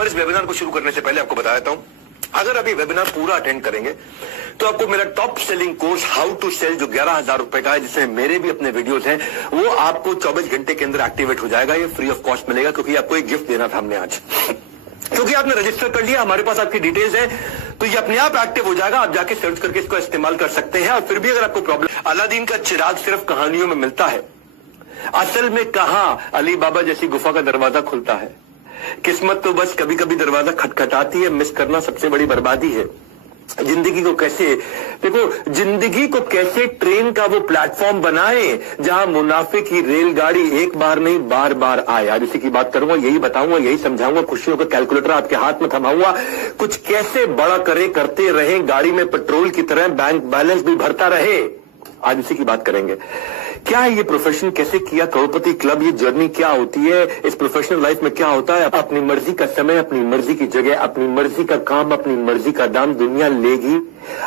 पर इस वेबिनार को शुरू करने से पहले आपको बता देता हूं, अगर अभी वेबिनार पूरा अटेंड करेंगे तो आपको मेरा top selling course how to sell जो 11,000 रुपए का है, जिसमें मेरे भी अपने वीडियोस हैं, वो आपको 24 घंटे के अंदर एक्टिवेट हो जाएगा। ये फ्री ऑफ कॉस्ट मिलेगा, क्योंकि आपको एक गिफ्ट देना था हमने आज। क्योंकि आपने रजिस्टर कर लिया, हमारे पास आपकी डिटेल्स है, तो ये अपने आप एक्टिव हो जाएगा। आप जाके सर्च करके इसको इस्तेमाल कर सकते हैं। और फिर भी अगर आपको प्रॉब्लम, अलादीन का चिराग सिर्फ कहानियों में मिलता है, असल में कहां अली बाबा जैसी गुफा का दरवाजा खुलता है। किस्मत तो बस कभी कभी दरवाजा खटखटाती है, मिस करना सबसे बड़ी बर्बादी है। जिंदगी को कैसे, देखो, जिंदगी को कैसे ट्रेन का वो प्लेटफॉर्म बनाए जहां मुनाफे की रेलगाड़ी एक बार नहीं बार बार आए। आज इसी की बात करूंगा, यही बताऊंगा, यही समझाऊंगा। खुशियों का कैलकुलेटर आपके हाथ में थमाऊंगा, कुछ कैसे बड़ा करे, करते रहे, गाड़ी में पेट्रोल की तरह बैंक बैलेंस भी भरता रहे। आज इसी की बात करेंगे। क्या है ये प्रोफेशन, कैसे किया करोड़पति क्लब, ये जर्नी क्या होती है, इस प्रोफेशनल लाइफ में क्या होता है। अपनी मर्जी का समय, अपनी मर्जी की जगह, अपनी मर्जी का काम, अपनी मर्जी का दाम, दुनिया लेगी,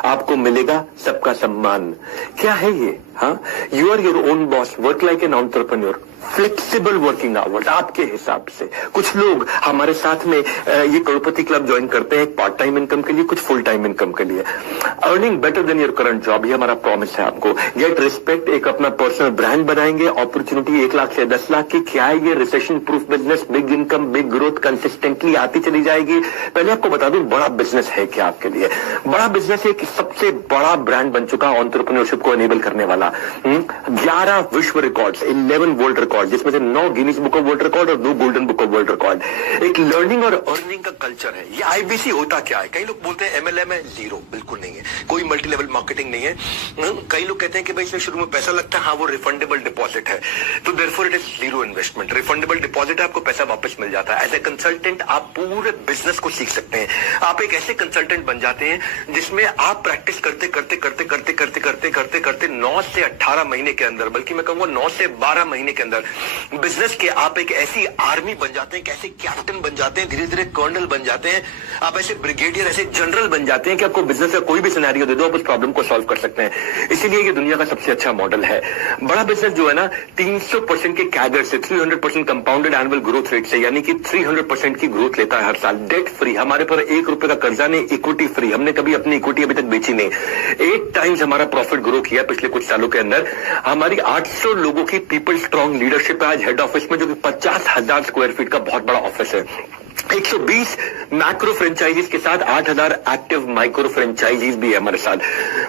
आपको मिलेगा सबका सम्मान। क्या है ये? हाँ, you are your own boss, work like an entrepreneur, flexible working hours आपके हिसाब से। कुछ लोग हमारे साथ में ये करोड़पति क्लब ज्वाइन करते हैं पार्ट टाइम इनकम के लिए, कुछ फुल टाइम इनकम के लिए। Earning better than your current job, ये हमारा प्रॉमिस है आपको। गेट रिस्पेक्ट, एक अपना पर्सनल ब्रांड बनाएंगे। अपॉर्चुनिटी 1 लाख से 10 लाख की। क्या है ये? Recession proof business, big income, big growth consistently आती चली जाएगी। पहले आपको बता दूं, बड़ा बिजनेस है क्या आपके लिए? बड़ा बिजनेस एक सबसे बड़ा ब्रांड बन चुका एंटरप्रेन्योरशिप को एनेबल करने वाला। 11 विश्व रिकॉर्ड्स, 11 वर्ल्ड रिकॉर्ड, जिसमें से 9 Guinness book of world record और 2 golden book of world record. एक लर्निंग और अर्निंग का कल्चर है। ये आईबीसी होता क्या है? कई लोग बोलते हैं एमएलएम है, जीरो, बिल्कुल नहीं है। कोई मल्टी लेवल मार्केटिंग नहीं है। कई लोग कहते हैं कि भाई इसमें शुरू में पैसा लगता है, हाँ वो रिफंडेबल डिपॉजिट है, तो therefore it is zero investment. Refundable deposit है, आपको पैसा वापस मिल जाता है। एज ए कंसल्टेंट आप पूरे बिजनेस को सीख सकते हैं। आप एक ऐसे कंसल्टेंट बन जाते हैं जिसमें आप प्रैक्टिस करते करते करते करते करते करते करते करते 9 से 18 महीने के अंदर, बल्कि मैं कहूंगा 9 से 12 महीने के अंदर बिजनेस के आप एक ऐसी आर्मी बन जाते हैं, कैसे कैप्टन बन जाते हैं, धीरे धीरे कर्नल बन जाते हैं, आप ऐसे ब्रिगेडियर, ऐसे जनरल बन जाते हैं कि आपको बिजनेस का कोई भी सिनेरियो दे दो, आप उस प्रॉब्लम को सॉल्व कर सकते हैं। इसीलिए ये दुनिया का सबसे अच्छा मॉडल है। बड़ा बिजनेस जो है ना, 300% के कैगर से, 300% कंपाउंडेड एनुअल ग्रोथ रेट से, यानी कि 300% की ग्रोथ लेता है हर साल। डेट फ्री, हमारे पर 1 रुपए का कर्जा नहीं, इक्विटी फ्री, हमने कभी अपनी इक्विटी अभी तक बेची नहीं। 8 टाइम्स हमारा प्रॉफिट ग्रो किया पिछले कुछ सालों के अंदर। हमारी 800 लोगों की पीपल स्ट्रॉन्ग लीडरशिप है आज हेड ऑफिस में, जो कि 50,000 स्क्वायर फीट का बहुत बड़ा ऑफिस है। 120 मैक्रो फ्रेंचाइजीज के साथ 8,000 एक्टिव माइक्रो फ्रेंचाइजीज भी है हमारे साथ।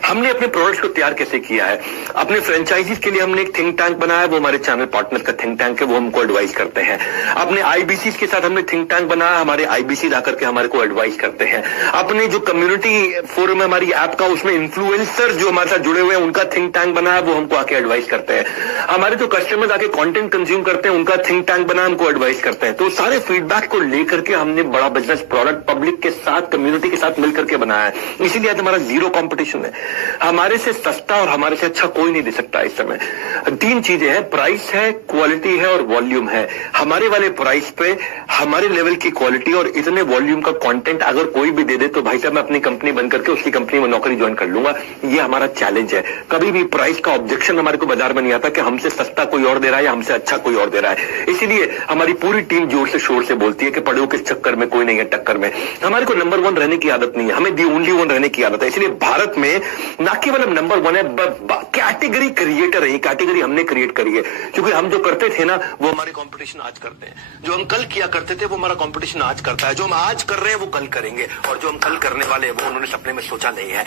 हमने अपने प्रोडक्ट्स को तैयार कैसे किया है? अपने फ्रेंचाइजीज के लिए हमने एक थिंक टैंक बनाया, वो हमारे चैनल पार्टनर का थिंक टैंक है, वो हमको एडवाइस करते हैं। अपने आईबीसीज के साथ हमने थिंक टैंक बनाया, हमारे आईबीसी आकर के हमारे को एडवाइस करते हैं। अपने जो कम्युनिटी फोरम है हमारी ऐप का, उसमें इन्फ्लुएंसर जो हमारे साथ जुड़े हुए हैं, उनका थिंक टैंक बनाया, वो हमको आके एडवाइस करते हैं। हमारे जो कस्टमर्स आके कंटेंट कंज्यूम करते हैं, उनका थिंक टैंक बना, हमको एडवाइस करते हैं। तो सारे फीडबैक को लेकर के हमने बड़ा बिजनेस प्रोडक्ट पब्लिक के साथ, कम्युनिटी के साथ मिलकर के बनाया है। इसीलिए आज हमारा जीरो कंपटीशन है। हमारे से सस्ता और हमारे से अच्छा कोई नहीं दे सकता इस समय। 3 चीजें हैं, प्राइस है, क्वालिटी है और वॉल्यूम है। हमारे वाले प्राइस पे हमारे लेवल की क्वालिटी और इतने वॉल्यूम का कंटेंट अगर कोई भी दे दे, तो भाई साहब मैं अपनी कंपनी बंद करके उसकी कंपनी में नौकरी ज्वाइन कर लूंगा। ये हमारा चैलेंज है। कभी भी प्राइस का ऑब्जेक्शन हमारे को बाजार में नहीं आता कि हमसे सस्ता कोई और दे रहा है या हमसे अच्छा कोई और दे रहा है। इसीलिए हमारी पूरी टीम जोर से शोर से बोलती है कि पढ़ो किस चक्कर में, कोई नहीं है टक्कर में। हमारे को नंबर 1 रहने की आदत नहीं है, हमें दी ओनली 1 रहने की आदत है। इसलिए भारत में ना केवल हम नंबर 1 है, कैटेगरी क्रिएटर है। कैटेगरी हमने क्रिएट करी है, क्योंकि हम जो करते थे ना, वो हमारे कंपटीशन आज करते हैं। जो हम कल किया करते थे, वो हमारा कंपटीशन आज करता है। जो हम आज कर रहे हैं, वो कल करेंगे, और जो हम कल करने वाले हैं, वो उन्होंने सपने में सोचा नहीं है।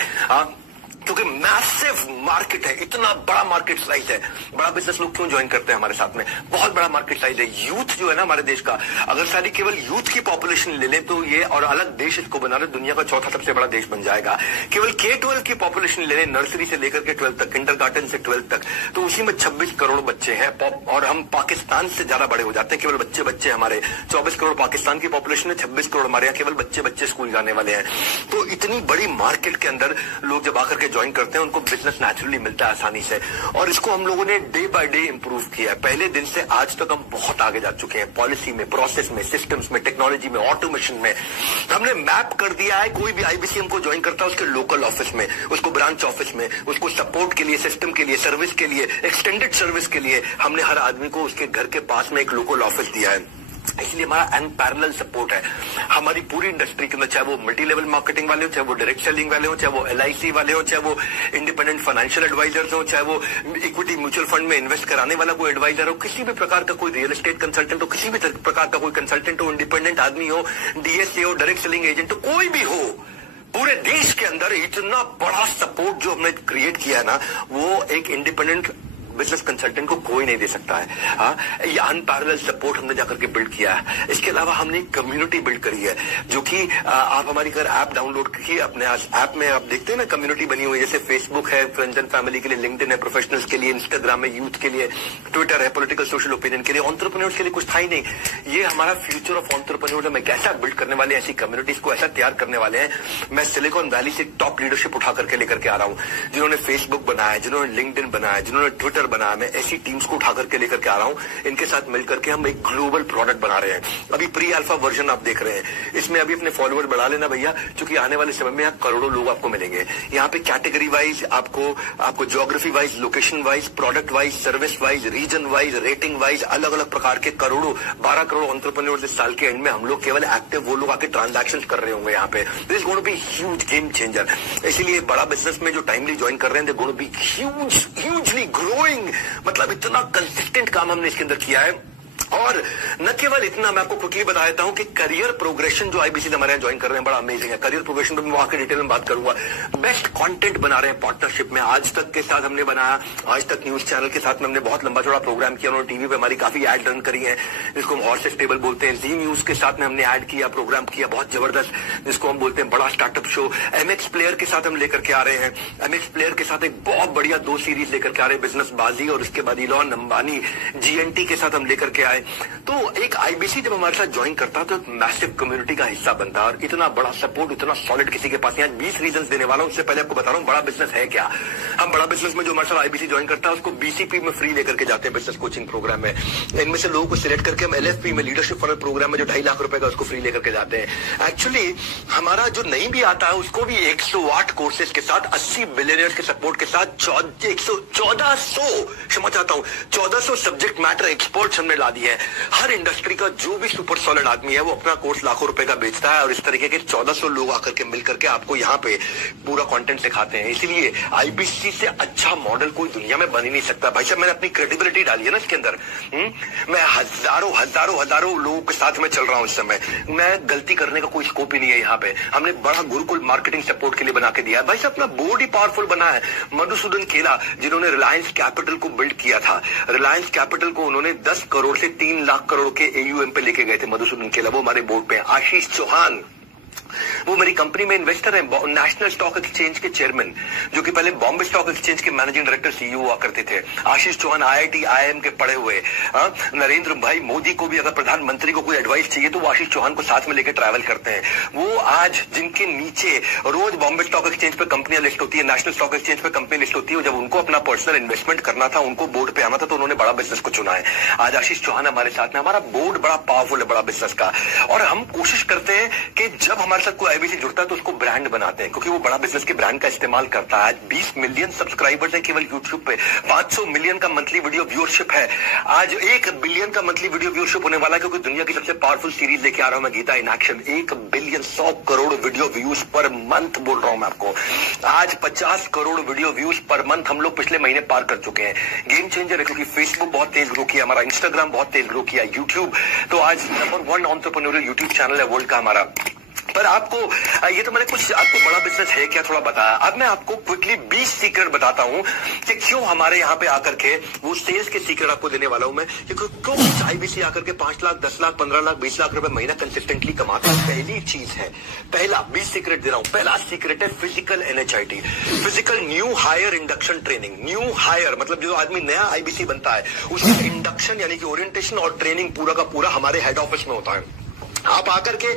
क्योंकि मैसिव मार्केट है, इतना बड़ा मार्केट साइज है। बड़ा बिजनेस लोग क्यों ज्वाइन करते हैं हमारे साथ में? बहुत बड़ा मार्केट साइज है। यूथ जो है ना हमारे देश का, अगर सारी केवल यूथ की पॉपुलेशन ले ले तो ये, और अलग देश इसको बना रहे, दुनिया का चौथा सबसे बड़ा देश बन जाएगा। केवल K-12 की पॉपुलेशन ले ले, नर्सरी से लेकर के 12 तक, किंडरगार्टन से 12 तक, तो उसी में 26 करोड़ बच्चे हैं। और हम पाकिस्तान से ज्यादा बड़े हो जाते हैं। केवल बच्चे बच्चे हमारे 24 करोड़ पाकिस्तान की पॉपुलेशन है, 26 करोड़ हमारे यहाँ केवल बच्चे बच्चे स्कूल जाने वाले हैं। तो इतनी बड़ी मार्केट के अंदर लोग जब आकर के ज्वाइन करते हैं, उनको बिजनेस नेचुरली मिलता है आसानी से। और इसको हम लोगों ने डे बाय डे इंप्रूव किया है। पहले दिन से आज तक हम बहुत आगे जा चुके हैं, पॉलिसी में, प्रोसेस में, सिस्टम्स में, टेक्नोलॉजी में, ऑटोमेशन में। हमने मैप कर दिया है, कोई भी आईबीसी हमको ज्वाइन करता है उसके लोकल ऑफिस में, उसको ब्रांच ऑफिस में, उसको सपोर्ट के लिए, सिस्टम के लिए, सर्विस के लिए, एक्सटेंडेड सर्विस के लिए, हमने हर आदमी को उसके घर के पास में एक लोकल ऑफिस दिया है। इसलिए हमारा अनपैरेलल सपोर्ट है हमारी पूरी इंडस्ट्री के अंदर, चाहे वो मल्टी लेवल मार्केटिंग वाले हो, चाहे वो डायरेक्ट सेलिंग वाले हो, चाहे वो LIC वाले हो, चाहे वो इंडिपेंडेंट फाइनेंशियल एडवाइजर्स हो, चाहे वो इक्विटी म्यूचुअल फंड में इन्वेस्ट कराने वाला कोई एडवाइजर हो, किसी भी प्रकार का कोई रियल एस्टेट कंसल्टेंट हो, किसी भी प्रकार का कोई कंसल्टेंट हो, इंडिपेंडेंट आदमी हो, DSA हो, डायरेक्ट सेलिंग एजेंट हो, कोई भी हो, पूरे देश के अंदर इतना बड़ा सपोर्ट जो हमने क्रिएट किया है ना, वो एक इंडिपेंडेंट बिजनेस कंसल्टेंट को कोई नहीं दे सकता है। हाँ, ये अनपैरेलल सपोर्ट हमने जाकर के बिल्ड किया है। इसके अलावा हमने एक कम्युनिटी बिल्ड करी है, जो कि आप हमारी अगर ऐप डाउनलोड कीजिए, अपने ऐप में आप देखते हैं ना कम्युनिटी बनी हुई है, जैसे फेसबुक है फ्रेंड्स एंड फैमिली के लिए, लिंक्डइन है प्रोफेशनल्स के लिए, इंस्टाग्राम है यूथ के लिए, ट्विटर है पॉलिटिकल सोशल ओपिनियन के लिए, एंटरप्रेन्योर्स के लिए कुछ था ही नहीं। ये हमारा फ्यूचर ऑफ एंटरप्रेन्योर में कैसा बिल्ड करने वाले हैं, ऐसी कम्युनिटीज को ऐसा तैयार करने वाले हैं। मैं सिलिकॉन वैली से टॉप लीडरशिप उठा करके लेकर के आ रहा हूं, जिन्होंने फेसबुक बनाया, जिन्होंने लिंक्डइन बनाया, जिन्होंने ट्विटर बनाया, मैं ऐसी टीम्स को उठा करके लेकर के आ रहा हूं। इनके साथ मिलकर के हम एक ग्लोबल प्रोडक्ट बना रहे हैं। अभी प्री अल्फा वर्जन आप देख रहे हैं, इसमें अभी अपने फॉलोअर बढ़ा लेना भैया, क्योंकि आने वाले समय में यहाँ करोड़ों लोग आपको मिलेंगे। यहाँ पे कैटेगरी वाइज आपको geography wise, location wise, product wise, service wise, region wise, rating wise, अलग अलग प्रकार के करोड़ों 12 करोड़ एंटरप्रेन्योर्स इस साल के एंड में हम लोग केवल एक्टिव वो लोग आके ट्रांजैक्शंस कर रहे होंगे यहाँ पे। This is going to be huge game changer. इसीलिए बड़ा बिजनेस में जो टाइमली ज्वाइन कर रहे हैं, they going to be hugely growing. मतलब इतना कंसिस्टेंट काम हमने इसके अंदर किया है। और न केवल इतना, मैं आपको क्विकली बता देता हूं कि करियर प्रोग्रेशन जो IBC हमारे यहाँ ज्वाइन कर रहे हैं बड़ा अमेजिंग है। करियर प्रोग्रेशन पे मैं वहां के डिटेल में बात करूंगा। बेस्ट कंटेंट बना रहे हैं पार्टनरशिप में, आज तक के साथ हमने बनाया, आज तक न्यूज चैनल के साथ में हमने बहुत लंबा चौड़ा प्रोग्राम किया, उन्होंने टीवी पे हमारी काफी एड रन करी है, जिसको हम हॉर्स स्टेबल बोलते हैं। जी न्यूज के साथ में हमने ऐड किया, प्रोग्राम किया बहुत जबरदस्त, जिसको हम बोलते हैं बड़ा स्टार्टअप शो। MX प्लेयर के साथ हम लेकर के आ रहे हैं, MX प्लेयर के साथ एक बहुत बढ़िया 2 सीरीज लेकर के आ रहे हैं, बिजनेस बाजी और उसके बाद इलॉन अंबानी GNT के साथ हम लेकर के आए। तो एक IBC जब हमारे साथ ज्वाइन करता है तो मैसिव कम्युनिटी का हिस्सा बनता है, और इतना बड़ा सपोर्ट इतना सॉलिड किसी के पास नहीं। आज 20 रीजन देने वाला हूं। उससे पहले आपको बता रहा हूं बड़ा बिजनेस है क्या। हम बड़ा बिजनेस में जो हमारे साथ IBC ज्वाइन करता है उसको BCP में फ्री लेकर के जाते हैं, बिजनेस कोचिंग प्रोग्राम में। इनमें से लोगों को सिलेक्ट करके हम LFP में, लीडरशिप फनल प्रोग्राम में, जो 2.5 लाख रुपए का, उसको फ्री लेकर के जाते हैं। एक्चुअली हमारा जो नहीं भी आता है उसको भी 108 कोर्सेज के साथ, 80 बिलियनियर्स के सपोर्ट के साथ 1400 सब्जेक्ट मैटर एक्सपर्ट्स हमने ला दिए हैं। हर इंडस्ट्री का जो भी सुपर सॉलिड आदमी है वो अपना कोर्स लाखों रुपए का बेचता है, और इस तरीके के 1400 लोग आकर के मिल करके आपको यहाँ पे पूरा कंटेंट सिखाते हैं। इसीलिए IBC से अच्छा मॉडल कोई दुनिया में बन ही नहीं सकता। भाई साहब, मैंने अपनी क्रेडिबिलिटी डाली है ना इसके अंदर। मैं हजारों लोगों के साथ में चल रहा हूं इस समय। मैं गलती करने का कोई स्कोप ही नहीं है यहाँ पे। हमने बड़ा गुरुकुल मार्केटिंग सपोर्ट के लिए बना के दिया है। भाई साहब, अपना बोर्ड ही पावरफुल बना है। मधुसूदन केला, जिन्होंने रिलायंस कैपिटल को बिल्ड किया था, रिलायंस कैपिटल को उन्होंने 10 करोड़ से 3 लाख करोड़ के AUM पे लेके गए थे मधुसूदन केला, वो हमारे बोर्ड पे। आशीष चौहान, वो मेरी कंपनी में इन्वेस्टर है, नेशनल स्टॉक एक्सचेंज के चेयरमैन, जो कि पहले बॉम्बे स्टॉक एक्सचेंज के मैनेजिंग डायरेक्टर CEO हुआ करते थे। आशीष चौहान IIT IIM के पढ़े हुए। नरेंद्र भाई मोदी को भी अगर प्रधानमंत्री को कोई एडवाइस चाहिए तो वो आशीष चौहान को साथ में लेकर ट्रैवल करते हैं। वो आज जिनके नीचे रोज बॉम्बे स्टॉक एक्सचेंज पे कंपनियां लिस्ट होती है, नेशनल स्टॉक एक्सचेंज पे कंपनी लिस्ट होती है, जब उनको अपना पर्सनल इन्वेस्टमेंट करना था, उनको बोर्ड पे आना था, तो उन्होंने बड़ा बिजनेस को चुना है। आज आशीष चौहान हमारे साथ में। हमारा बोर्ड बड़ा पावरफुल है बड़ा बिजनेस का, और हम कोशिश करते हैं कि जब हमारे साथ कोई IBC जुड़ता है तो उसको ब्रांड बनाते हैं, क्योंकि वो बड़ा बिजनेस के ब्रांड का इस्तेमाल करता है। आज 20 मिलियन सब्सक्राइबर्स हैं केवल YouTube पे, 500 मिलियन का मंथली वीडियो व्यूअरशिप है, आज 1 बिलियन का मंथली वीडियो व्यूअरशिप होने वाला है, क्योंकि दुनिया की सबसे पावरफुल सीरीज लेके आ रहा हूं मैं, Geeta in action. 1 billion 100 crore video views per month बोल रहा हूं मैं आपको। आज 50 crore video views per month हम लोग पिछले महीने पार कर चुके हैं। गेम चेंजर है, क्योंकि फेसबुक बहुत तेज ग्रो किया, हमारा इंस्टाग्राम बहुत तेज ग्रो किया, यूट्यूब तो आज नंबर 1 एंटरप्रेन्योरियल यूट्यूब चैनल है वर्ल्ड का हमारा। पर आपको ये तो मैंने कुछ आपको बड़ा बिजनेस है क्या थोड़ा बताया। अब मैं आपको क्विकली 20 सीक्रेट बताता हूं कि क्यों हमारे यहाँ पे आकर के वो सेल्स के सीक्रेट आपको देने वाला हूं मैं, क्यों IBC आकर के 5 लाख 10 लाख 15 लाख 20 लाख रुपए महीना कंसिस्टेंटली कमाता है। पहली चीज है, पहला 20 सीक्रेट दे रहा हूं। पहला सीक्रेट है physical NHIT, physical new hire induction training. New hire मतलब जो आदमी नया IBC बनता है उसका इंडक्शन यानी कि ओरिएंटेशन और ट्रेनिंग पूरा का पूरा हमारे हेड ऑफिस में होता है। आप आकर के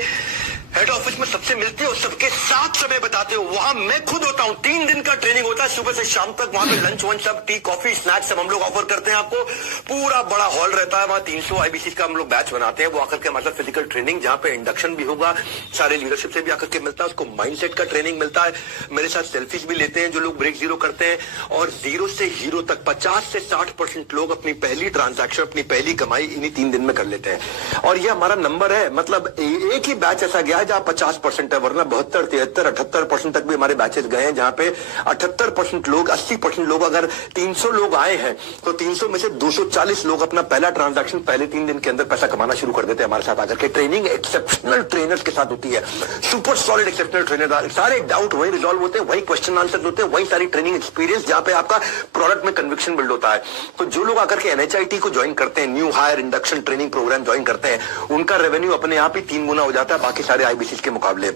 हेड ऑफिस में सबसे मिलते हो, सबके साथ समय बताते हो। वहां मैं खुद होता हूं, 3 दिन का ट्रेनिंग होता है सुबह से शाम तक। वहां पे लंच वंच सब, टी कॉफी स्नैक्स सब हम लोग ऑफर करते हैं आपको। पूरा बड़ा हॉल रहता है, वहां 300 आईबीसी का हम लोग बैच बनाते हैं। वो आकर के हमारे फिजिकल ट्रेनिंग, जहां पे इंडक्शन भी होगा, सारे लीडरशिप से भी आकर के मिलता है, उसको माइंडसेट का ट्रेनिंग मिलता है। मेरे साथ सेल्फीज भी लेते हैं जो लोग ब्रेक जीरो करते हैं। और जीरो से हीरो तक 50 से 60% लोग अपनी पहली ट्रांजैक्शन, अपनी पहली कमाई इन्हीं 3 दिन में कर लेते हैं। और ये हमारा नंबर है, मतलब एक ही बैच ऐसा गया है जहां 50% है, वरना 72, 73, 78% तक भी हमारे बैचेस गए हैं, जहां पे 78% लोग, 80% लोग, अगर 300 लोग आए हैं तो 300 में से 240 लोग अपना पहला ट्रांजैक्शन पहले 3 दिन के अंदर पैसा कमाना शुरू कर देते हैं हमारे साथ आकर के। ट्रेनिंग एक्सेप्शनल ट्रेनर्स के साथ होती है, सुपर सॉलिड एक्सेप्शनल ट्रेनर। सारे डाउट वही रिजॉल्व होते हैं, वही क्वेश्चन आंसर होते हैं, वही सारी ट्रेनिंग एक्सपीरियंस, जहां पे आपका प्रोडक्ट में कन्विक्शन बिल्ड होता है। तो जो लोग आकर के एनएचआईटी को ज्वाइन करते हैं, new hire induction training program join करते हैं, उनका रेवेन्यू अपने आप ही 3 गुना हो जाता है बाकी सारे आईबीसी के मुकाबले।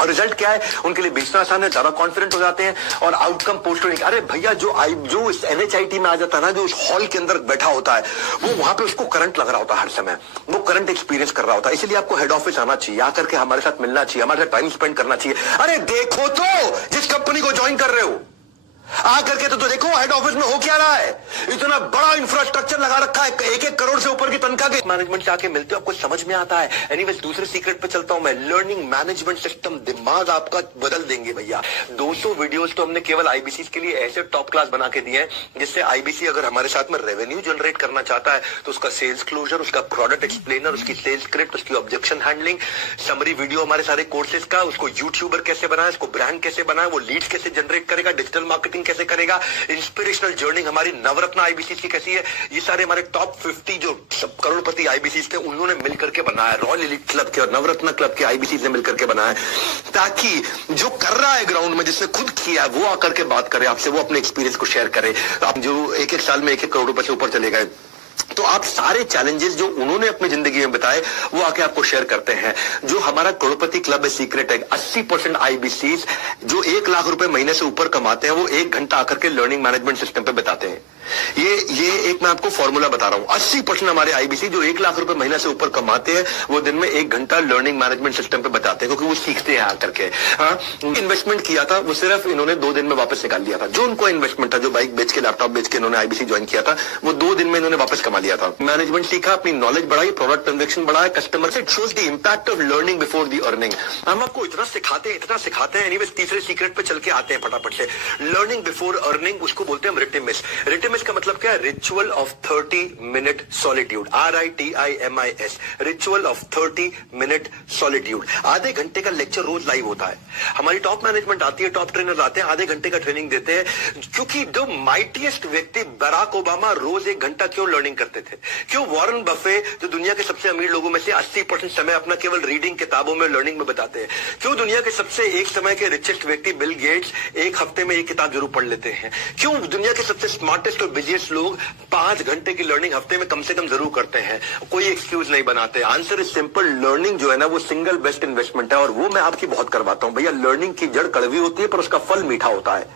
और रिजल्ट क्या है, उनके लिए बेचना आसान है, ज्यादा कॉन्फिडेंट हो जाते हैं और आउटकम पोस्ट होने। अरे भैया, जो इस एनएचआईटी में आ जाता है ना, जो उस हॉल के अंदर बैठा होता है, वो वहां पे उसको करंट लग रहा होता है, हर समय वो करंट एक्सपीरियंस कर रहा होता है। इसलिए आपको हेड ऑफिस आना चाहिए, आकर के हमारे साथ मिलना चाहिए, हमारे साथ टाइम स्पेंड करना चाहिए। अरे देखो तो जिस कंपनी को ज्वाइन कर रहे हो, आकर के तो देखो हेड ऑफिस में हो क्या रहा है। इतना बड़ा इंफ्रास्ट्रक्चर लगा रखा है, 1-1 करोड़ से ऊपर की तनख्वाह के। मैनेजमेंट से आके मिलते हो, आपको समझ में आता है। एनीवेज, दूसरे सीक्रेट पे चलता हूं मैं। लर्निंग मैनेजमेंट सिस्टम दिमाग आपका बदल देंगे भैया। 200 वीडियोस तो हमने केवल आईबीसी के लिए ऐसे टॉप क्लास बना के दिए हैं, जिससे आईबीसी अगर हमारे साथ में रेवेन्यू जनरेट करना चाहता है तो उसका सेल्स क्लोजर, उसका प्रोडक्ट एक्सप्लेनर, उसकी सेल्स स्क्रिप्ट, उसकी ऑब्जेक्शन हैंडलिंग, समरी वीडियो हमारे सारे कोर्सेज का, उसको यूट्यूबर कैसे बनाए, उसको ब्रांड कैसे बनाए, वो लीड्स कैसे जनरेट करेगा, डिजिटल मार्केटिंग कैसे करेगा, इंस्पिरेशनल जर्नी हमारी नवरत्न आईबीसी की कैसी है, ये सारे हमारे टॉप 50 जो सब करोड़पति आईबीसी थे, उन्होंने मिलकर के बनाया। रॉयल एलीट क्लब के और नवरत्न क्लब के आईबीसी ने मिलकर के बनाया, ताकि जो कर रहा है ग्राउंड में, जिसने खुद किया, वो आकर के बात करे आपसे, वो अपने एक्सपीरियंस को शेयर करे। आप जो 1-1 साल में 1-1 करोड़ रुपए से ऊपर चले गए, तो आप सारे चैलेंजेस जो उन्होंने अपनी जिंदगी में बताए, वो आके आपको शेयर करते हैं। जो हमारा करोड़पति क्लब है, सीक्रेट है, 80% आईबीसी जो 1 लाख रुपए महीने से ऊपर कमाते हैं, वो 1 घंटा आकर के लर्निंग मैनेजमेंट सिस्टम पे बताते हैं। ये एक मैं आपको फॉर्मूला बता रहा हूं। 80% हमारे आईबीसी जो 1 लाख रुपए महीने से ऊपर कमाते हैं, वो दिन में 1 घंटा लर्निंग मैनेजमेंट सिस्टम पे बताते हैं, क्योंकि वो सीखते हैं आकर के। इन्वेस्टमेंट किया था, वो सिर्फ इन्होंने 2 दिन में वापस निकाल लिया था। जो उनको इन्वेस्टमेंट था, जो बाइक बेच के, लैपटॉप बेच के इन्होंने आईबीसी ज्वाइन किया था, वो 2 दिन में इन्होंने वापस कमा लिया था। मैनेजमेंट सीखा, अपनी नॉलेज बढ़ाई, प्रोडक्ट कन्विक्शन बढ़ाया, कस्टमर से। It shows the impact of learning before the earning. हम आपको इतना सिखाते हैं। एनीवेज, तीसरे सीक्रेट पे चल के आते हैं फटाफट से। लर्निंग बिफोर अर्निंग, उसको बोलते हैं रिटिमिस। रिटिमिस का मतलब क्या है? Ritual of 30 minute solitude, RITIMIS, ritual of 30 minute solitude. आधे घंटे का लेक्चर रोज लाइव होता है। हमारी टॉप मैनेजमेंट आती है, टॉप ट्रेनर आते हैं, आधे घंटे का ट्रेनिंग देते हैं। क्योंकि जो माइटीएस्ट व्यक्ति बराक ओबामा रोज 1 घंटा क्यों लर्निंग करते थे? क्यों वॉरेन बफे, जो दुनिया के सबसे अमीर लोगों में से, 80% समय अपना केवल रीडिंग, किताबों में, लर्निंग में बताते हैं? क्यों दुनिया के सबसे एक समय के रिचेस्ट व्यक्ति बिल गेट्स 1 हफ्ते में 1 किताब जरूर पढ़ लेते हैं? क्यों दुनिया के सबसे स्मार्टेस्ट और बिजिएस्ट लोग 5 घंटे की लर्निंग हफ्ते में कम से कम जरूर करते हैं? कोई एक्सक्यूज नहीं बनाते। Answer is simple. लर्निंग जो है ना, वो सिंगल बेस्ट इन्वेस्टमेंट है, और वो मैं आपकी बहुत करवाता हूं भैया। लर्निंग की जड़ कड़वी होती है, पर उसका फल मीठा होता है।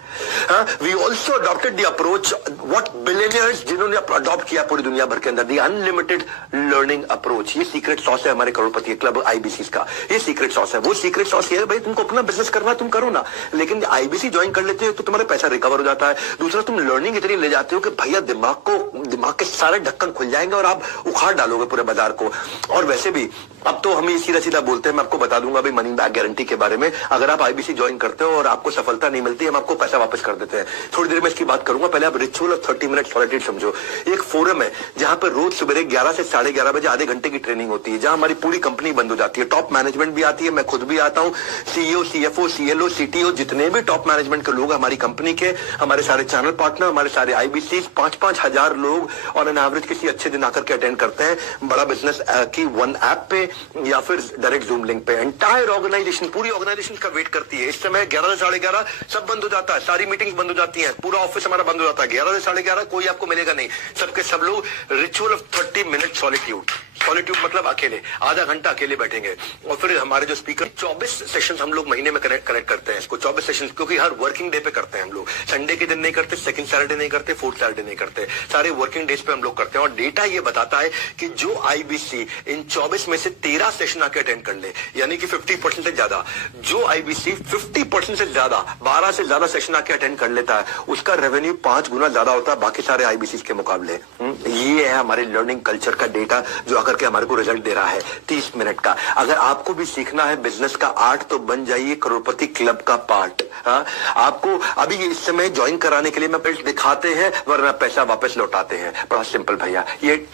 We also adopted the approach what billionaires, जिन्होंने अडॉप्ट किया पूरी दुनिया भर के अंदर, द अनलिमिटेड लर्निंग अप्रोच। ये सीक्रेट सॉस है हमारे करोड़पति क्लब आईबीसी का। ये सीक्रेट सॉस है। वो सीक्रेट सॉस ये है, भाई तुमको अपना बिजनेस करना, तुम करो ना, लेकिन आईबीसी ज्वाइन कर लेते हो तो तुम्हारा पैसा रिकवर हो जाता है। दूसरा, तुम लर्निंग इतनी ले जाते हो कि भैया दिमाग के सारे ढक्कन खुल जाएंगे और आप उखाड़ डालोगे पूरे बाजार को। और वैसे भी अब तो हम ये सीधा बोलते हैं, मैं आपको बता दूंगा भाई मनी बैक गारंटी के बारे में। अगर आप आईबीसी ज्वाइन करते हो और आपको सफलता नहीं मिलती, हम आपको पैसा वापस कर देते हैं। थोड़ी देर में इसकी बात करूंगा। पहले आप रिचुअल ऑफ 30 मिनट सॉलिट्यूड समझो। एक फोरम है जहां पर रोज सुबह 11 से 11:30 बजे आधे घंटे की ट्रेनिंग होती है, जहां हमारी पूरी कंपनी बंद हो जाती है। टॉप मैनेजमेंट भी आती है, मैं खुद भी आता हूं, CEO, CFO, CLO, CTO, जितने भी टॉप मैनेजमेंट के लोग हमारी कंपनी के, हमारे सारे चैनल पार्टनर, हमारे सारे आईबीसी, 5-5 हजार लोग और एन एवरेज किसी अच्छे दिन आकर के अटेंड करते हैं। बड़ा बिजनेस की वन ऐप पे या फिर डायरेक्ट जूम लिंक पे। एंटायर ऑर्गेनाइजेशन, पूरी ऑर्गेनाइजेशन का वेट करती है। इस समय 11 से 11:30 सब बंद हो जाता है, सारी मीटिंग्स बंद हो जाती हैं, पूरा ऑफिस हमारा बंद हो जाता है। 11 से 11:30 कोई आपको मिलेगा नहीं, सबके सब लोग। Ritual of 30 minute solitude, solitude मतलब अकेले, आधा घंटा अकेले बैठेंगे। और फिर हमारे जो स्पीकर 24 सेशन हम लोग महीने में कनेक्ट करते हैं इसको, 24 सेशन, क्योंकि हर वर्किंग डे पे करते हैं हम लोग। संडे के दिन नहीं करते, सेकंड सैटरडे नहीं करते, फोर्थ सैटरडे नहीं करते, सारे वर्किंग डेज पे हम लोग करते हैं। और डेटा ये बताता है कि जो आईबीसी इन 24 में से 13 सेशन आके अटेंड कर ले, यानी कि 50% से ज्यादा, जो आईबीसी 50% से ज्यादा 12 से ज्यादा सेशन आके अटेंड कर लेता है, उसका रेवेन्यू 5 गुना ज्यादा होता है बाकी सारे आईबीसी के मुकाबले। ये है हमारे लर्निंग कल्चर का डेटा जो आकर के हमारे को रिजल्ट दे रहा है 30 मिनट का। अगर आपको भी सीखना है बिजनेस का आर्ट तो बन जाइए करोड़पति क्लब का पार्ट। आपको अभी इस समय ज्वाइन कराने के लिए मैं दिखाते हैं, वरना पैसा वापस लौटाते हैं। बड़ा सिंपल भैया, ये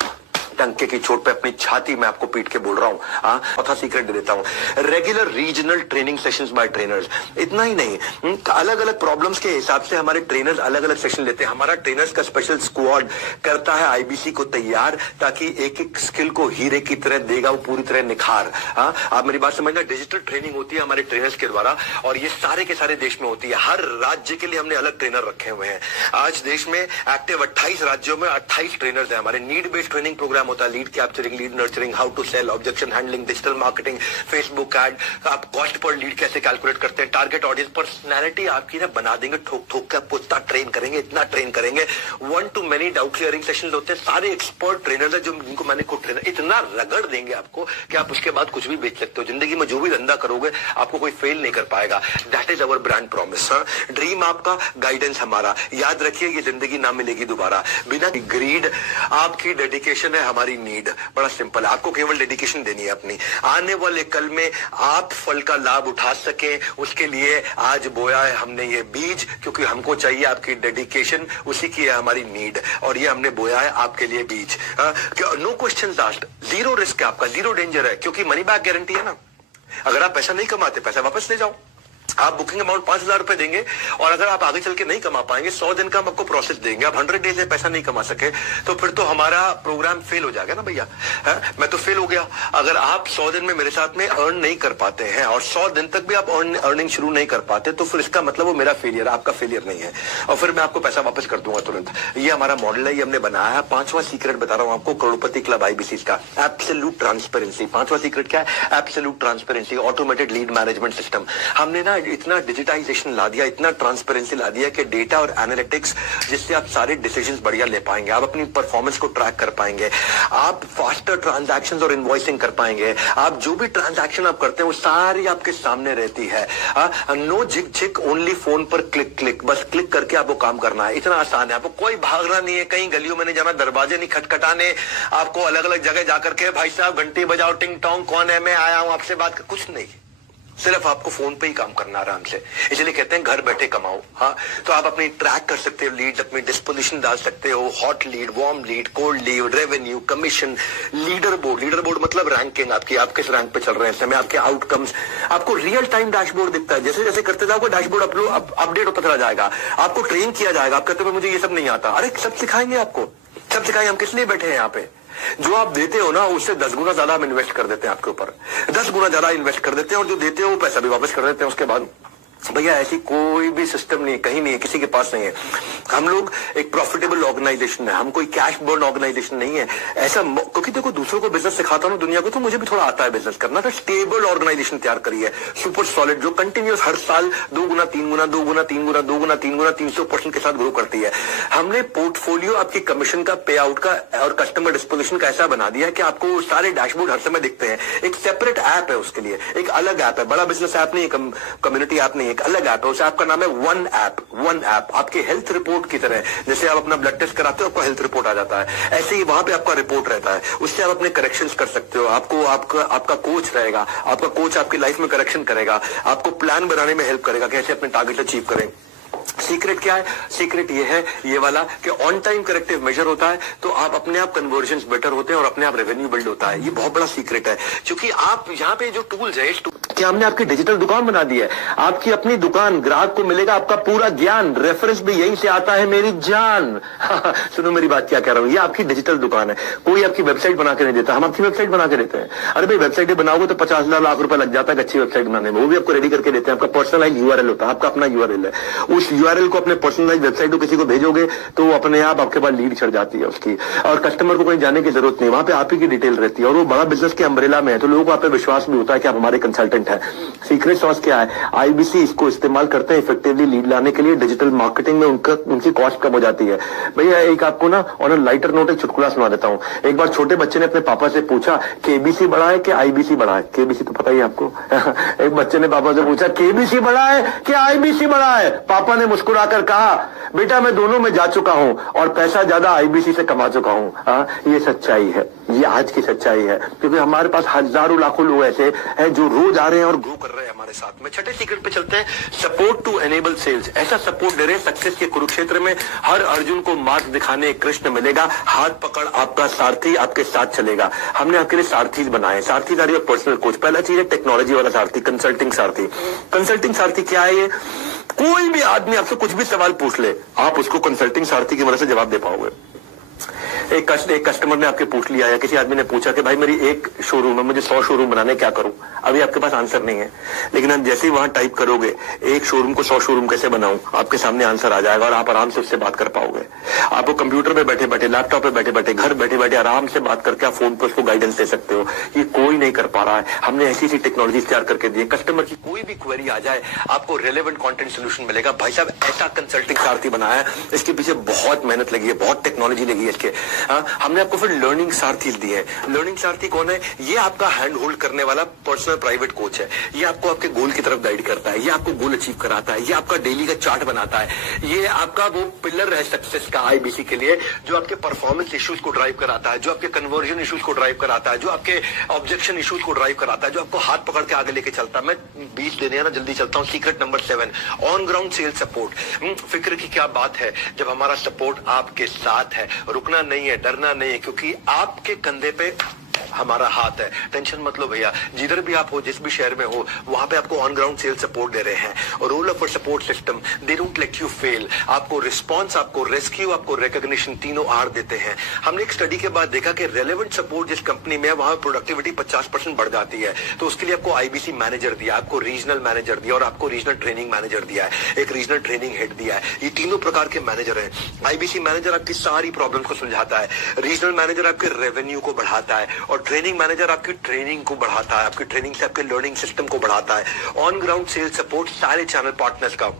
टंके की चोट पे अपनी छाती में आपको पीट के बोल रहा हूं। चौथा सीक्रेट दे देता हूं, regular regional training sessions bye trainers. इतना ही नहीं, अलग अलग प्रॉब्लम्स के हिसाब से हमारे ट्रेनर्स अलग अलग सेशन लेते हैं। हमारा ट्रेनर्स का स्पेशल स्क्वाड करता है आईबीसी को तैयार, ताकि एक एक स्किल को हीरे की तरह देगा वो पूरी तरह निखार। आप मेरी बात समझना, डिजिटल ट्रेनिंग होती है हमारे ट्रेनर्स के द्वारा, और ये सारे के सारे देश में होती है। हर राज्य के लिए हमने अलग ट्रेनर रखे हुए हैं। आज देश में एक्टिव 28 राज्यों में 28 ट्रेनर्स है हमारे। नीड बेस्ड ट्रेनिंग प्रोग्राम होता है, lead capturing, lead nurturing, how to sell, objection handling, digital marketing, Facebook ad, आप कॉस्ट पर लीड कैसे कैलकुलेट करते हैं, टारगेट ऑडियंस, पर्सनैलिटी आपकी ना बना देंगे, ठोक ठोक के आपको इतना ट्रेन करेंगे, इतना ट्रेन करेंगे। 1 to many doubt clearing session होते हैं। सारे एक्सपर्ट ट्रेनर है जिनको मैंने खुद ट्रेनर इतना रगड़ देंगे आपको कि आप उसके बाद कुछ भी बेच सकते हो। जिंदगी में जो भी धंधा करोगे आपको कोई फेल नहीं कर पाएगा। That is our brand promise. Dream आपका, गाइडेंस हमारा। याद रखिए ये जिंदगी ना मिलेगी दोबारा। बिना ग्रीड, आपकी डेडिकेशन है हमारी नीड। बड़ा सिंपल है, आपको केवल डेडिकेशन देनी है अपनी। आने वाले कल में आप फल का लाभ उठा सके, उसके लिए आज बोया है हमने ये बीज, क्योंकि हमको चाहिए आपकी डेडिकेशन, उसी की है हमारी नीड, और ये हमने बोया है आपके लिए बीज। No questions asked, zero risk है आपका, जीरो डेंजर है, क्योंकि मनी बैक गारंटी है ना। अगर आप पैसा नहीं कमाते, पैसा वापस ले जाओ। आप बुकिंग अमाउंट 5,000 रुपए देंगे, और अगर आप आगे चल के नहीं कमा पाएंगे, 100 दिन का हम आपको प्रोसेस देंगे। आप 100 डेज में पैसा नहीं कमा सके तो फिर तो हमारा प्रोग्राम फेल हो जाएगा ना भैया। मैं तो फेल हो गया। अगर आप 100 दिन में मेरे साथ में अर्न नहीं कर पाते हैं, और 100 दिन तक भी आप अर्निंग शुरू नहीं कर पाते, तो फिर इसका मतलब वो मेरा फेलियर, आपका फेलियर नहीं है, और फिर मैं आपको पैसा वापस कर दूंगा तुरंत। ये हमारा मॉडल है, ये हमने बनाया है। 5वां सीक्रेट बता रहा हूं आपको, करोड़पति क्लब आईबीसी का, एब्सोल्यूट ट्रांसपेरेंसी। 5वां सीक्रेट क्या है? Absolute transparency, automated lead management system. हमने ना इतना डिजिटाइजेशन ला दिया, इतना ट्रांसपेरेंसी ला दिया कि डेटा और एनालिटिक्स, जिससे आप सारे डिसीजंस बढ़िया ले पाएंगे, आप अपनी परफॉर्मेंस को ट्रैक कर पाएंगे, आप फास्टर ट्रांजैक्शंस और इनवॉइसिंग कर पाएंगे। आप जो भी ट्रांजैक्शन आप करते हैं वो सारी आपके सामने रहती है। नो झिक झिक, ओनली फोन पर क्लिक क्लिक, बस क्लिक करके आपको काम करना है। इतना आसान है, आपको कोई भागना नहीं है, कहीं गलियों में नहीं जाना, दरवाजे नहीं खटखटाने, आपको अलग अलग जगह जाकर के भाई साहब घंटी बजाओ, टिंग टोंग, कौन है, मैं आया हूं आपसे बात कर, कुछ नहीं। सिर्फ आपको फोन पे ही काम करना आराम से। इसलिए कहते हैं घर बैठे कमाओ। हाँ, तो आप अपनी ट्रैक कर सकते हो, लीड अपनी डिस्पोजिशन डाल सकते हो, hot lead, warm lead, cold lead, revenue, commission, leader board. Leader board मतलब रैंकिंग आपकी, आप किस रैंक पे चल रहे हैं इस समय, आपके आउटकम्स, आपको रियल टाइम डैशबोर्ड दिखता है। जैसे जैसे करते जाओगे डैशबोर्ड अपडेट होता चला जाएगा, आपको ट्रेन किया जाएगा। आप कहते हो मुझे ये सब नहीं आता, अरे सब सिखाएंगे आपको, सब सिखाएंगे। हम किस लिए बैठे हैं यहाँ पे? जो आप देते हो ना, उससे 10 गुना ज्यादा हम इन्वेस्ट कर देते हैं आपके ऊपर, 10 गुना ज्यादा इन्वेस्ट कर देते हैं, और जो देते हो वो पैसा भी वापस कर देते हैं उसके बाद। भैया ऐसी कोई भी सिस्टम नहीं है, कहीं नहीं है, किसी के पास नहीं है। हम लोग एक प्रॉफिटेबल ऑर्गेनाइजेशन है, हम कोई कैश बर्न ऑर्गेनाइजेशन नहीं है ऐसा। क्योंकि देखो, दूसरों को बिजनेस सिखाता हूं दुनिया को, तो मुझे भी थोड़ा आता है बिजनेस करना। तो स्टेबल ऑर्गेनाइजेशन तैयार करी है, सुपर सॉलिड, जो कंटिन्यूस हर साल 2 गुना 3 गुना 2 गुना 3 गुना 2 गुना 3 गुना 300% के साथ ग्रो करती है। हमने पोर्टफोलियो आपकी कमीशन का, पे आउट का और कस्टमर डिस्पोजिशन का ऐसा बना दिया है कि आपको सारे डैशबोर्ड हर समय दिखते हैं। एक सेपरेट ऐप है उसके लिए, एक अलग ऐप है, बड़ा बिजनेस ऐप नहीं है, कम्युनिटी ऐप नहीं है, एक अलग ऐप है। उस ऐप का नाम है वन ऐप। आपकी हेल्थ रिपोर्ट की तरह, जैसे आप अपना ब्लड टेस्ट कराते हो आपको हेल्थ रिपोर्ट आ जाता है, ऐसे ही वहां पे आपका रिपोर्ट रहता है। उससे आप अपने करेक्शंस कर सकते हो। आपको आपका कोच रहेगा, आपका कोच आपकी लाइफ में करेक्शन करेगा, आपको प्लान बनाने में हेल्प करेगा, कैसे अपने टारगेट अचीव करें। सीक्रेट क्या है? सीक्रेट ये है, ये वाला, कि ऑन टाइम करेक्टिव मेजर होता है, तो आप अपने आप कन्वर्जन्स बेटर होते हैं और अपने आप रेवेन्यू बिल्ड होता है। ये बहुत बड़ा सीक्रेट है, क्योंकि आप यहाँ पे जो टूल्स है, कि हमने आपकी डिजिटल दुकान बना दी है, आपकी अपनी दुकान, ग्राहक को मिलेगा आपका पूरा ज्ञान, रेफरेंस भी यहीं से आता है मेरी जान। सुनो मेरी बात क्या कह रहा हूं, ये आपकी डिजिटल दुकान है, कोई आपकी वेबसाइट बना के नहीं देता, हम आपकी वेबसाइट बना के देते हैं। अरे भाई वेबसाइट बनाओगे तो 50,000 लाख रुपए लग जाता है अच्छी वेबसाइट बनाने में, वो भी आपको रेडी करके देते हैं। आपका पर्सनलाइज यूआरएल होता है, आपका अपना यूआरएल है, उस यूआरएल को अपने पर्सनलाइज वेबसाइट को किसी को भेजोगे तो वो अपने आप आपके पास लीड चढ़ जाती है उसकी, और कस्टमर को कहीं जाने की जरूरत नहीं, वहां पे आप ही की डिटेल रहती है, और वो बड़ा बिजनेस के अम्ब्रेला में है, तो लोगों को आप पे विश्वास भी होता है कि आप हमारे कंसल्टेंट हैं। सीक्रेट सॉस क्या है, आईबीसी इसको इस्तेमाल करते हैं इफेक्टिवली लीड लाने के लिए, डिजिटल मार्केटिंग में उनकी कॉस्ट कम हो जाती है। भैया एक आपको ना ऑन अ लाइटर नोट एक चुटकुला सुना देता हूं। एक बार छोटे बच्चे ने अपने पापा से पूछा केबीसी बड़ा है कि आईबीसी बड़ा है, केबीसी तो पता ही है आपको। एक बच्चे ने पापा से पूछा केबीसी बड़ा है कि आईबीसी बड़ा है, पापा ने मुस्कुराकर कहा बेटा मैं दोनों में जा चुका हूं और पैसा ज्यादा आईबीसी से कमा चुका हूं। ये सच्चाई है, ये आज की सच्चाई है, क्योंकि हमारे पास हजारों लाखों लोग ऐसे हैं जो रोज आ रहे हैं और ग्रो कर रहे हैं हमारे साथ में। छठे सीक्रेट पे चलते हैं, सपोर्ट टू एनेबल सेल्स। ऐसा सपोर्ट दे रहे हैं सक्सेस के कुरुक्षेत्र में हर अर्जुन को मार्ग दिखाने कृष्ण मिलेगा, हाथ पकड़ आपका सारथी आपके साथ चलेगा। हमने आपके लिए सारथी बनाए, सारथी दारी और पर्सनल कोच। पहला चीज है टेक्नोलॉजी वाला सारथी, कंसल्टिंग सारथी। कंसल्टिंग सारथी क्या है, ये कोई भी आदमी आपसे कुछ भी सवाल पूछ ले आप उसको कंसल्टिंग सारथी की मदद से जवाब दे पाओगे। एक कस्टमर ने आपके पूछ लिया, या किसी आदमी ने पूछा कि भाई मेरी एक शोरूम है, मुझे 100 शोरूम बनाने, क्या करूं? अभी आपके पास आंसर नहीं है, लेकिन आप जैसे ही वहां टाइप करोगे एक शोरूम को 100 शोरूम कैसे बनाऊं, आपके सामने आंसर आ जाएगा और आप आराम से उससे बात कर पाओगे। आपको कंप्यूटर पे बैठे बैठे, लैपटॉप पे बैठे बैठे, घर बैठे बैठे आराम से बात करके आप फोन पर उसको गाइडेंस दे सकते हो। ये कोई नहीं कर पा रहा है, हमने ऐसी सी टेक्नोलॉजी तैयार करके दी है, कस्टमर की कोई भी क्वेरी आ जाए आपको रेलेवेंट कंटेंट सोल्यूशन मिलेगा। भाई साहब ऐसा कंसल्टिंग सारथी बनाया है, इसके पीछे बहुत मेहनत लगी है, बहुत टेक्नोलॉजी लगी है इसके। हमने आपको फिर लर्निंग सारथी दी है। लर्निंग सारथी कौन है? ये आपका हैंड होल्ड करने वाला पर्सनल प्राइवेट कोच है। ये आपको आपके गोल की तरफ गाइड करता है, ये आपको गोल अचीव कराता है, ये आपका डेली का चार्ट बनाता है, ये आपका वो पिलर है सक्सेस का आईबीसी के लिए, जो आपके परफॉर्मेंस इश्यूज को ड्राइव कराता है, जो आपके कन्वर्जन इश्यूज को ड्राइव कराता है, जो आपके ऑब्जेक्शन इश्यूज को ड्राइव कराता है, जो आपको हाथ पकड़ के आगे लेके चलता है। मैं 20 देने हैं ना, जल्दी चलता हूं। Secret number 7, on ground sales support. फिक्र की क्या बात है जब हमारा सपोर्ट आपके साथ है, रुकना नहीं है, डरना नहीं है, क्योंकि आपके कंधे पे हमारा हाथ है। टेंशन मत लो भैया, जिधर भी आप हो, जिस भी शहर में हो, वहां पे आपको ऑन ग्राउंड सेल सपोर्ट दे रहे हैं। और role of support system, they don't let you fail. आपको रिस्पांस, आपको रेस्क्यू, आपको रिकॉग्निशन, तीनों आर देते हैं। हमने एक स्टडी के बाद देखा कि रेलेवेंट सपोर्ट जिस कंपनी में है वहां प्रोडक्टिविटी 50% बढ़ जाती है। तो उसके लिए आपको आईबीसी मैनेजर दिया, आपको रीजनल मैनेजर दिया और आपको रीजनल ट्रेनिंग मैनेजर दिया है, एक रीजनल ट्रेनिंग हेड दिया है। ये तीनों प्रकार के मैनेजर हैं। आईबीसी मैनेजर आपकी सारी प्रॉब्लम को सुलझाता है, रीजनल मैनेजर आपके रेवेन्यू को बढ़ाता है, और ट्रेनिंग मैनेजर आपकी ट्रेनिंग को बढ़ाता है, आपकी ट्रेनिंग से आपके लर्निंग सिस्टम को बढ़ाता है। ऑन ग्राउंड सेल्स सपोर्ट सारे चैनल पार्टनर्स का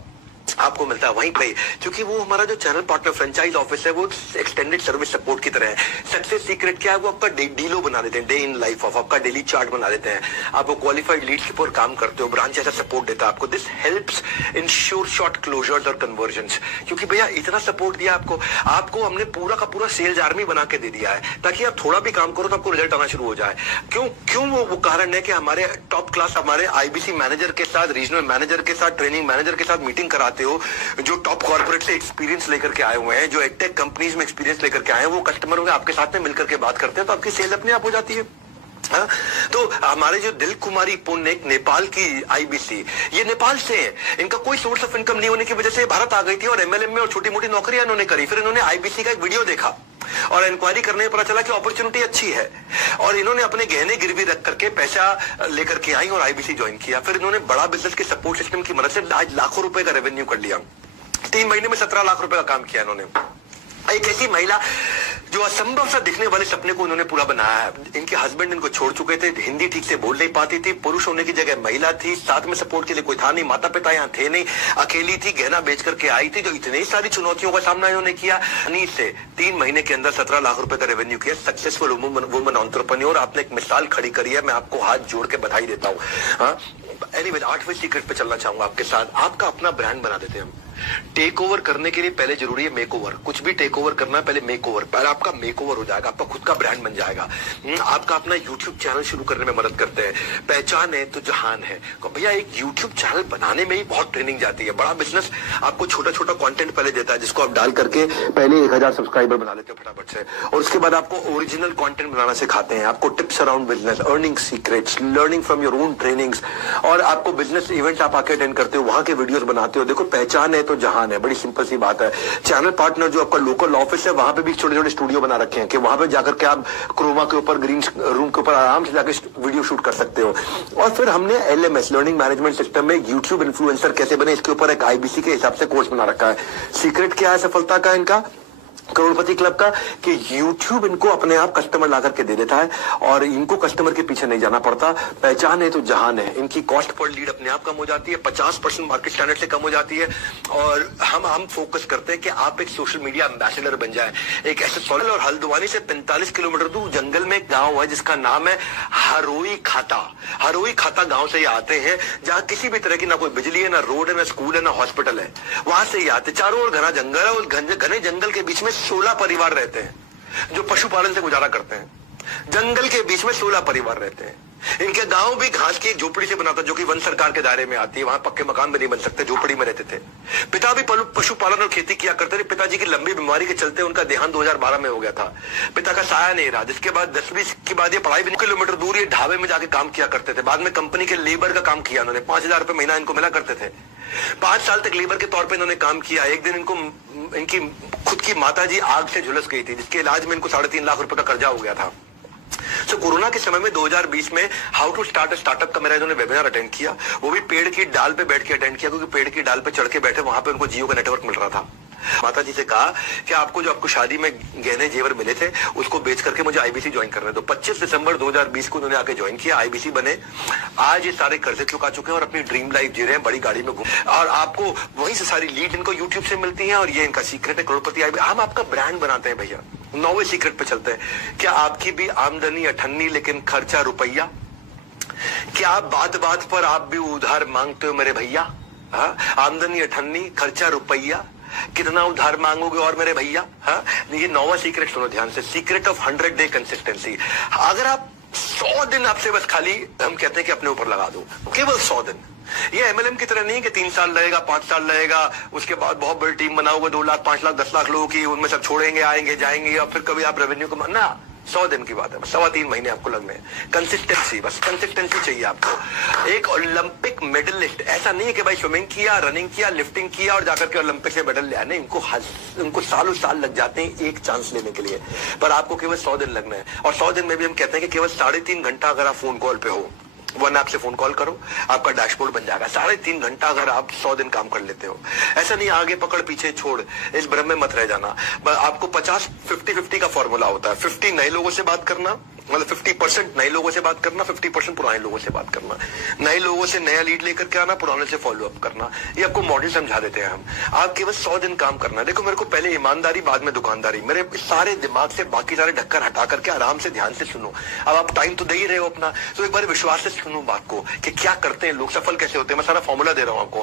आपको मिलता है वहीं पे, क्योंकि वो हमारा जो चैनल पार्टनर फ्रेंचाइज ऑफिस है वो एक्सटेंडेड सर्विस सपोर्ट की तरह है। सक्सेस सीक्रेट क्या है, वो आपका डीलो बना देते हैं, डे इन लाइफ ऑफ, आपका डेली चार्ट बना देते हैं। आपको क्वालिफाइड लीड्स के ऊपर काम करते हो, ब्रांच ऐसा सपोर्ट देता है आपको। This helps ensure short closures और कन्वर्जन्स, क्योंकि भैया इतना सपोर्ट दिया आपको हमने पूरा का पूरा सेल्स आर्मी बना के दे दिया है, ताकि आप थोड़ा भी काम करो तो आपको रिजल्ट आना शुरू हो जाए। क्यों वो कारण है कि हमारे टॉप क्लास, हमारे आईबीसी मैनेजर के साथ, रीजनल मैनेजर के साथ, ट्रेनिंग मैनेजर के साथ मीटिंग कराते हो, जो टॉप कॉर्पोरेट से एक्सपीरियंस लेकर के आए हुए हैं, जो एडटेक कंपनीज में एक्सपीरियंस लेकर के आए हैं, वो कस्टमरों में आपके साथ में मिलकर के बात करते हैं, तो आपकी सेल अपने आप हो जाती है। तो हमारे जो दिल कुमारी पुण्य, एक नेपाल की आईबीसी, ये नेपाल से है, इनका कोई सोर्स ऑफ इनकम नहीं होने की वजह से भारत आ गई थी और एमएलएम में और छोटी मोटी नौकरियां इन्होंने करी। फिर इन्होंने आईबीसी का एक वीडियो देखा और इंक्वायरी करने में पता चला कि अपॉर्चुनिटी अच्छी है, और इन्होंने अपने गहने गिरवी रख करके पैसा लेकर के आई और आईबीसी ज्वाइन किया। फिर इन्होंने बड़ा बिजनेस के सपोर्ट सिस्टम की मदद से आज लाखों रुपए का रेवेन्यू कर लिया। 3 महीने में 17 लाख रुपए का काम किया इन्होंने। एक ऐसी महिला जो असंभव सा दिखने वाले सपने को उन्होंने पूरा बनाया है। इनके हस्बैंड इनको छोड़ चुके थे, हिंदी ठीक से बोल नहीं पाती थी, पुरुष होने की जगह महिला थी, साथ में सपोर्ट के लिए कोई था नहीं, माता पिता यहाँ थे नहीं, अकेली थी, गहना बेच करके आई थी। जो इतनी सारी चुनौतियों का सामना इन्होंने किया, से 3 महीने के अंदर 17 लाख रुपए का रेवेन्यू किया। सक्सेसफुल वुमन एंटरप्रेन्योर, आपने एक मिसाल खड़ी करी है, मैं आपको हाथ जोड़ के बधाई देता हूँ। एनीवेज 8वें सीक्रेट पे चलना चाहूंगा आपके साथ। आपका अपना ब्रांड बना देते हैं हम। टेक ओवर करने के लिए पहले जरूरी है मेक ओवर। कुछ भी टेक ओवर करना है पहले मेक ओवर, पहले आपका मेक ओवर हो जाएगा, आपका खुद का ब्रांड बन जाएगा। आपका अपना यूट्यूब चैनल शुरू करने में मदद करते हैं। पहचान है तो जहान है। भैया एक यूट्यूब चैनल बनाने में ही बहुत ट्रेनिंग जाती है। बड़ा बिजनेस आपको छोटा छोटा कंटेंट पहले देता है जिसको आप डाल करके पहले 1000 सब्सक्राइबर बना लेते हो फटाफट से, और उसके बाद आपको ओरिजिनल कंटेंट बनाना सिखाते हैं, आपको tips around business, earning secrets, learning from your own trainings, और आपको बिजनेस इवेंट आप आके अटेंड करते हो, वहां के वीडियोस बनाते हो। देखो पहचान है तो जहान है, बड़ी सिंपल सी बात है। चैनल पार्टनर जो आपका लोकल ऑफिस है वहां पे भी छोटे छोटे स्टूडियो बना रखे हैं कि वहां पे जाकर के आप क्रोमा के ऊपर, ग्रीन रूम के ऊपर आराम से जाकर वीडियो शूट कर सकते हो। और फिर हमने LMS लर्निंग मैनेजमेंट सिस्टम में यूट्यूब इन्फ्लुएंसर कैसे बने इसके ऊपर एक IBC के हिसाब से कोर्स बना रखा है। सीक्रेट क्या है सफलता का इनका, करोड़पति क्लब का, कि YouTube इनको अपने आप कस्टमर ला करके दे देता है और इनको कस्टमर के पीछे नहीं जाना पड़ता। पहचान है तो जहान है। इनकी कॉस्ट पर लीड अपने आप कम हो जाती है, 50% मार्केट स्टैंडर्ड से कम हो जाती है। और हम फोकस करते हैं कि आप एक सोशल मीडिया एम्बेसडर बन जाए। एक ऐसे सोलर और हल्द्वानी से 45 किलोमीटर दूर जंगल में एक गाँव है जिसका नाम है हरोई खाता। हरोई खाता गाँव से ये आते हैं जहाँ किसी भी तरह की ना कोई बिजली है, ना रोड है, ना स्कूल है, ना हॉस्पिटल है। वहां से ये आते, चारों ओर घना जंगल है, उस घने जंगल के बीच में 16 परिवार रहते हैं जो पशुपालन से गुजारा करते हैं। जंगल के बीच में 16 परिवार रहते हैं। इनके गांव भी घास की एक झोपड़ी से बना था जो कि वन सरकार के दायरे में आती है। वहां पक्के मकान भी नहीं बन सकते, झोपड़ी में रहते थे। पिता भी पशुपालन और खेती किया करते थे। पिताजी की लंबी बीमारी के चलते उनका देहांत 2012 में हो गया था। पिता का साया नहीं रहा, जिसके बाद 10वीं के बाद ये पढ़ाई भी किलोमीटर दूर ये ढाबे में जाके काम किया करते थे। बाद में कंपनी के लेबर का काम किया उन्होंने, 5000 रुपए महीना इनको मिला करते थे। 5 साल तक लेबर के तौर पर इन्होंने काम किया। एक दिन इनकी खुद की माताजी आग से झुलस गई थी जिसके इलाज में इनको 3.5 लाख रुपए का कर्जा हो गया था। तो कोरोना के समय में 2020 में हाउ टू स्टार्ट स्टार्टअप का मेरा इन्होंने वेबिनार अटेंड किया। वो भी पेड़ की डाल पे बैठ के अटेंड किया, क्योंकि पेड़ की डाल पे चढ़ के बैठे वहां पे उनको जियो का नेटवर्क मिल रहा था। माता जी से कहा कि आपको शादी में गहने जेवर मिले थे उसको बेच करके मुझे IBC ज्वाइन करना है। तो 25 दिसंबर 2020 को उन्होंने आके ज्वाइन किया, IBC बने। आज ये सारे कर्जे चुका चुके हैं और अपनी ड्रीम लाइफ जी रहे हैं, बड़ी गाड़ी में घूम। और आपको वहीं से सारी लीड इनको यूट्यूब से मिलती है और ये इनका सीक्रेट है करोड़पति। हम आपका ब्रांड बनाते हैं भैया। 9वें सीक्रेट पे चलते हैं। क्या आपकी भी आमदनी 98 लेकिन खर्चा रुपया? क्या बात बात पर आप भी उधार मांगते हो मेरे भैया? आमदनी 98, खर्चा रुपया, कितना उधार मांगोगे और मेरे भैया? ये 9वां सीक्रेट सुनो ध्यान से, सीक्रेट ऑफ 100 डे कंसिस्टेंसी। अगर आप 100 दिन आपसे बस खाली हम कहते हैं कि अपने ऊपर लगा दो, केवल 100 दिन। ये MLM की तरह नहीं कि 3 साल लगेगा, 5 साल लगेगा, उसके बाद बहुत बड़ी टीम बनाओगे, 2 लाख, 5 लाख, 10 लाख लोगों की, उनमें सब छोड़ेंगे, आएंगे, जाएंगे, और फिर कभी आप रेवेन्यू को ना। 100 दिन की बात है, 3.25 महीने आपको लगने हैं। कंसिस्टेंसी, बस कंसिस्टेंसी चाहिए आपको। एक ओलंपिक मेडलिस्ट ऐसा नहीं है कि भाई स्विमिंग किया, रनिंग किया, लिफ्टिंग किया और जाकर के ओलंपिक से मेडल लिया। नहीं, उनको सालों साल लग जाते हैं एक चांस लेने के लिए, पर आपको केवल 100 दिन लगना है। और 100 दिन में भी हम कहते हैं कि केवल 3.5 घंटा अगर आप फोन कॉल पे हो, वन ऐप से फोन कॉल करो, आपका डैशबोर्ड बन जाएगा। 3.5 घंटा अगर आप 100 दिन काम कर लेते हो। ऐसा नहीं आगे पकड़ पीछे छोड़, इस भ्रम में मत रह जाना। आपको 50-50 का फॉर्मूला होता है। 50 नए लोगों से बात करना, मतलब 50% नए लोगों से बात करना, 50% पुराने लोगों से बात करना। नए लोगों से नया लीड लेकर के आना, पुराने से फॉलो अप करना। ये आपको मॉडल समझा देते हैं हम। आप केवल 100 दिन काम करना। देखो, मेरे को पहले ईमानदारी, बाद में दुकानदारी। मेरे सारे दिमाग से बाकी सारे ढक्कन हटा करके आराम से ध्यान से सुनो। अब आप टाइम तो दे ही रहे हो अपना, तो एक बार विश्वास से सुनो बात को कि क्या करते हैं लोग, सफल कैसे होते हैं। मैं सारा फॉर्मूला दे रहा हूं आपको,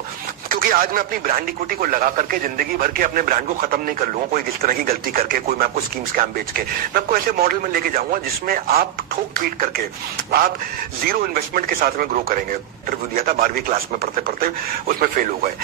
क्योंकि आज मैं अपनी ब्रांड इक्विटी को लगा करके जिंदगी भर के अपने ब्रांड को खत्म नहीं कर लूंगा कोई इस तरह की गलती करके, कोई मैं आपको स्कीम स्कैम बेच के। मैं आपको ऐसे मॉडल में लेके जाऊंगा जिसमें आप ठोक पीट करके आप 0 इन्वेस्टमेंट के साथ में ग्रो करेंगे। इंटरव्यू दिया था 12वीं क्लास में पढ़ते पढ़ते, उसमें फेल हो गए।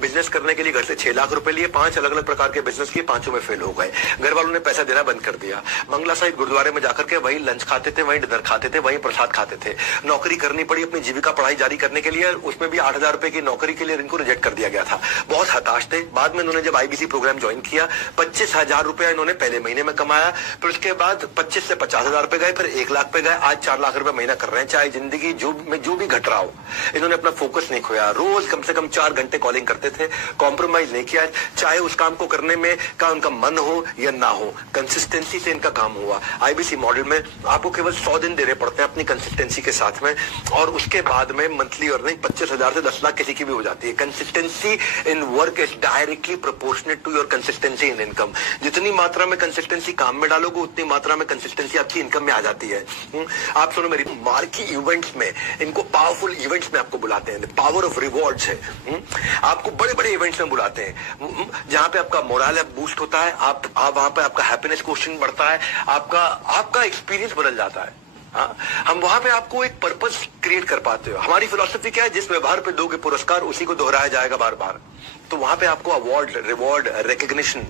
बिजनेस करने के लिए घर से 6 लाख रुपए लिए, 5 अलग अलग प्रकार के बिजनेस किए, 5 में फेल हो गए। घर वालों ने पैसा देना बंद कर दिया। मंगला साहिब गुरुद्वारे में जाकर के वहीं लंच खाते थे, वहीं डिनर खाते थे, वहीं प्रसाद खाते थे। नौकरी करनी पड़ी अपनी जीविका पढ़ाई जारी करने के लिए, उसमें भी 8,000 रुपए की नौकरी के लिए इनको रिजेक्ट कर दिया गया था। बहुत हताश थे। बाद में इन्होंने जब IBC प्रोग्राम ज्वाइन किया, 25,000 रुपया इन्होंने पहले महीने में कमाया। फिर उसके बाद 25 से 50,000 रुपए गए, फिर 1 लाख पे गए। आज 4 लाख रुपए महीना कर रहे हैं। चाहे जिंदगी जो भी घट रहा हो, इन्होंने अपना फोकस नहीं खोया। रोज कम से कम 4 घंटे कॉलिंग करते थे, कॉम्प्रोमाइज नहीं किया, चाहे उस काम को करने में का उनका मन हो या ना हो। कंसिस्टेंसी से इनका काम हुआ। IBC मॉडल में आपको केवल 100 दिन देने पड़ते हैं अपनी कंसिस्टेंसी के साथ में, और उसके बाद में मंथली अर्निंग 25,000 से 10 लाख किसी की भी हो जाती है। Consistency in work is directly proportionate to your consistency in income. जितनी मात्रा में कंसिस्टेंसी काम में डालोगे, उतनी मात्रा में कंसिस्टेंसी आपकी इनकम में आ जाती है। आप सुनो मेरी, मार्की इवेंट्स में, इनको पावरफुल इवेंट्स में आपको बुलाते हैं, पावर ऑफ रिवॉर्ड्स है। आपको बड़े बड़े इवेंट्स में बुलाते हैं जहां पे आपका मोरल बूस्ट होता है, आप वहां पे आपका हैप्पीनेस क्वेश्चन बढ़ता है, आपका एक्सपीरियंस बदल जाता है। हाँ, हम वहां पे आपको एक पर्पस क्रिएट कर पाते हो। हमारी फिलॉसफी क्या है, जिस व्यवहार पे दोगे पुरस्कार उसी को दोहराया जाएगा बार बार। तो वहां पे आपको अवार्ड, रिवॉर्ड, रिकग्निशन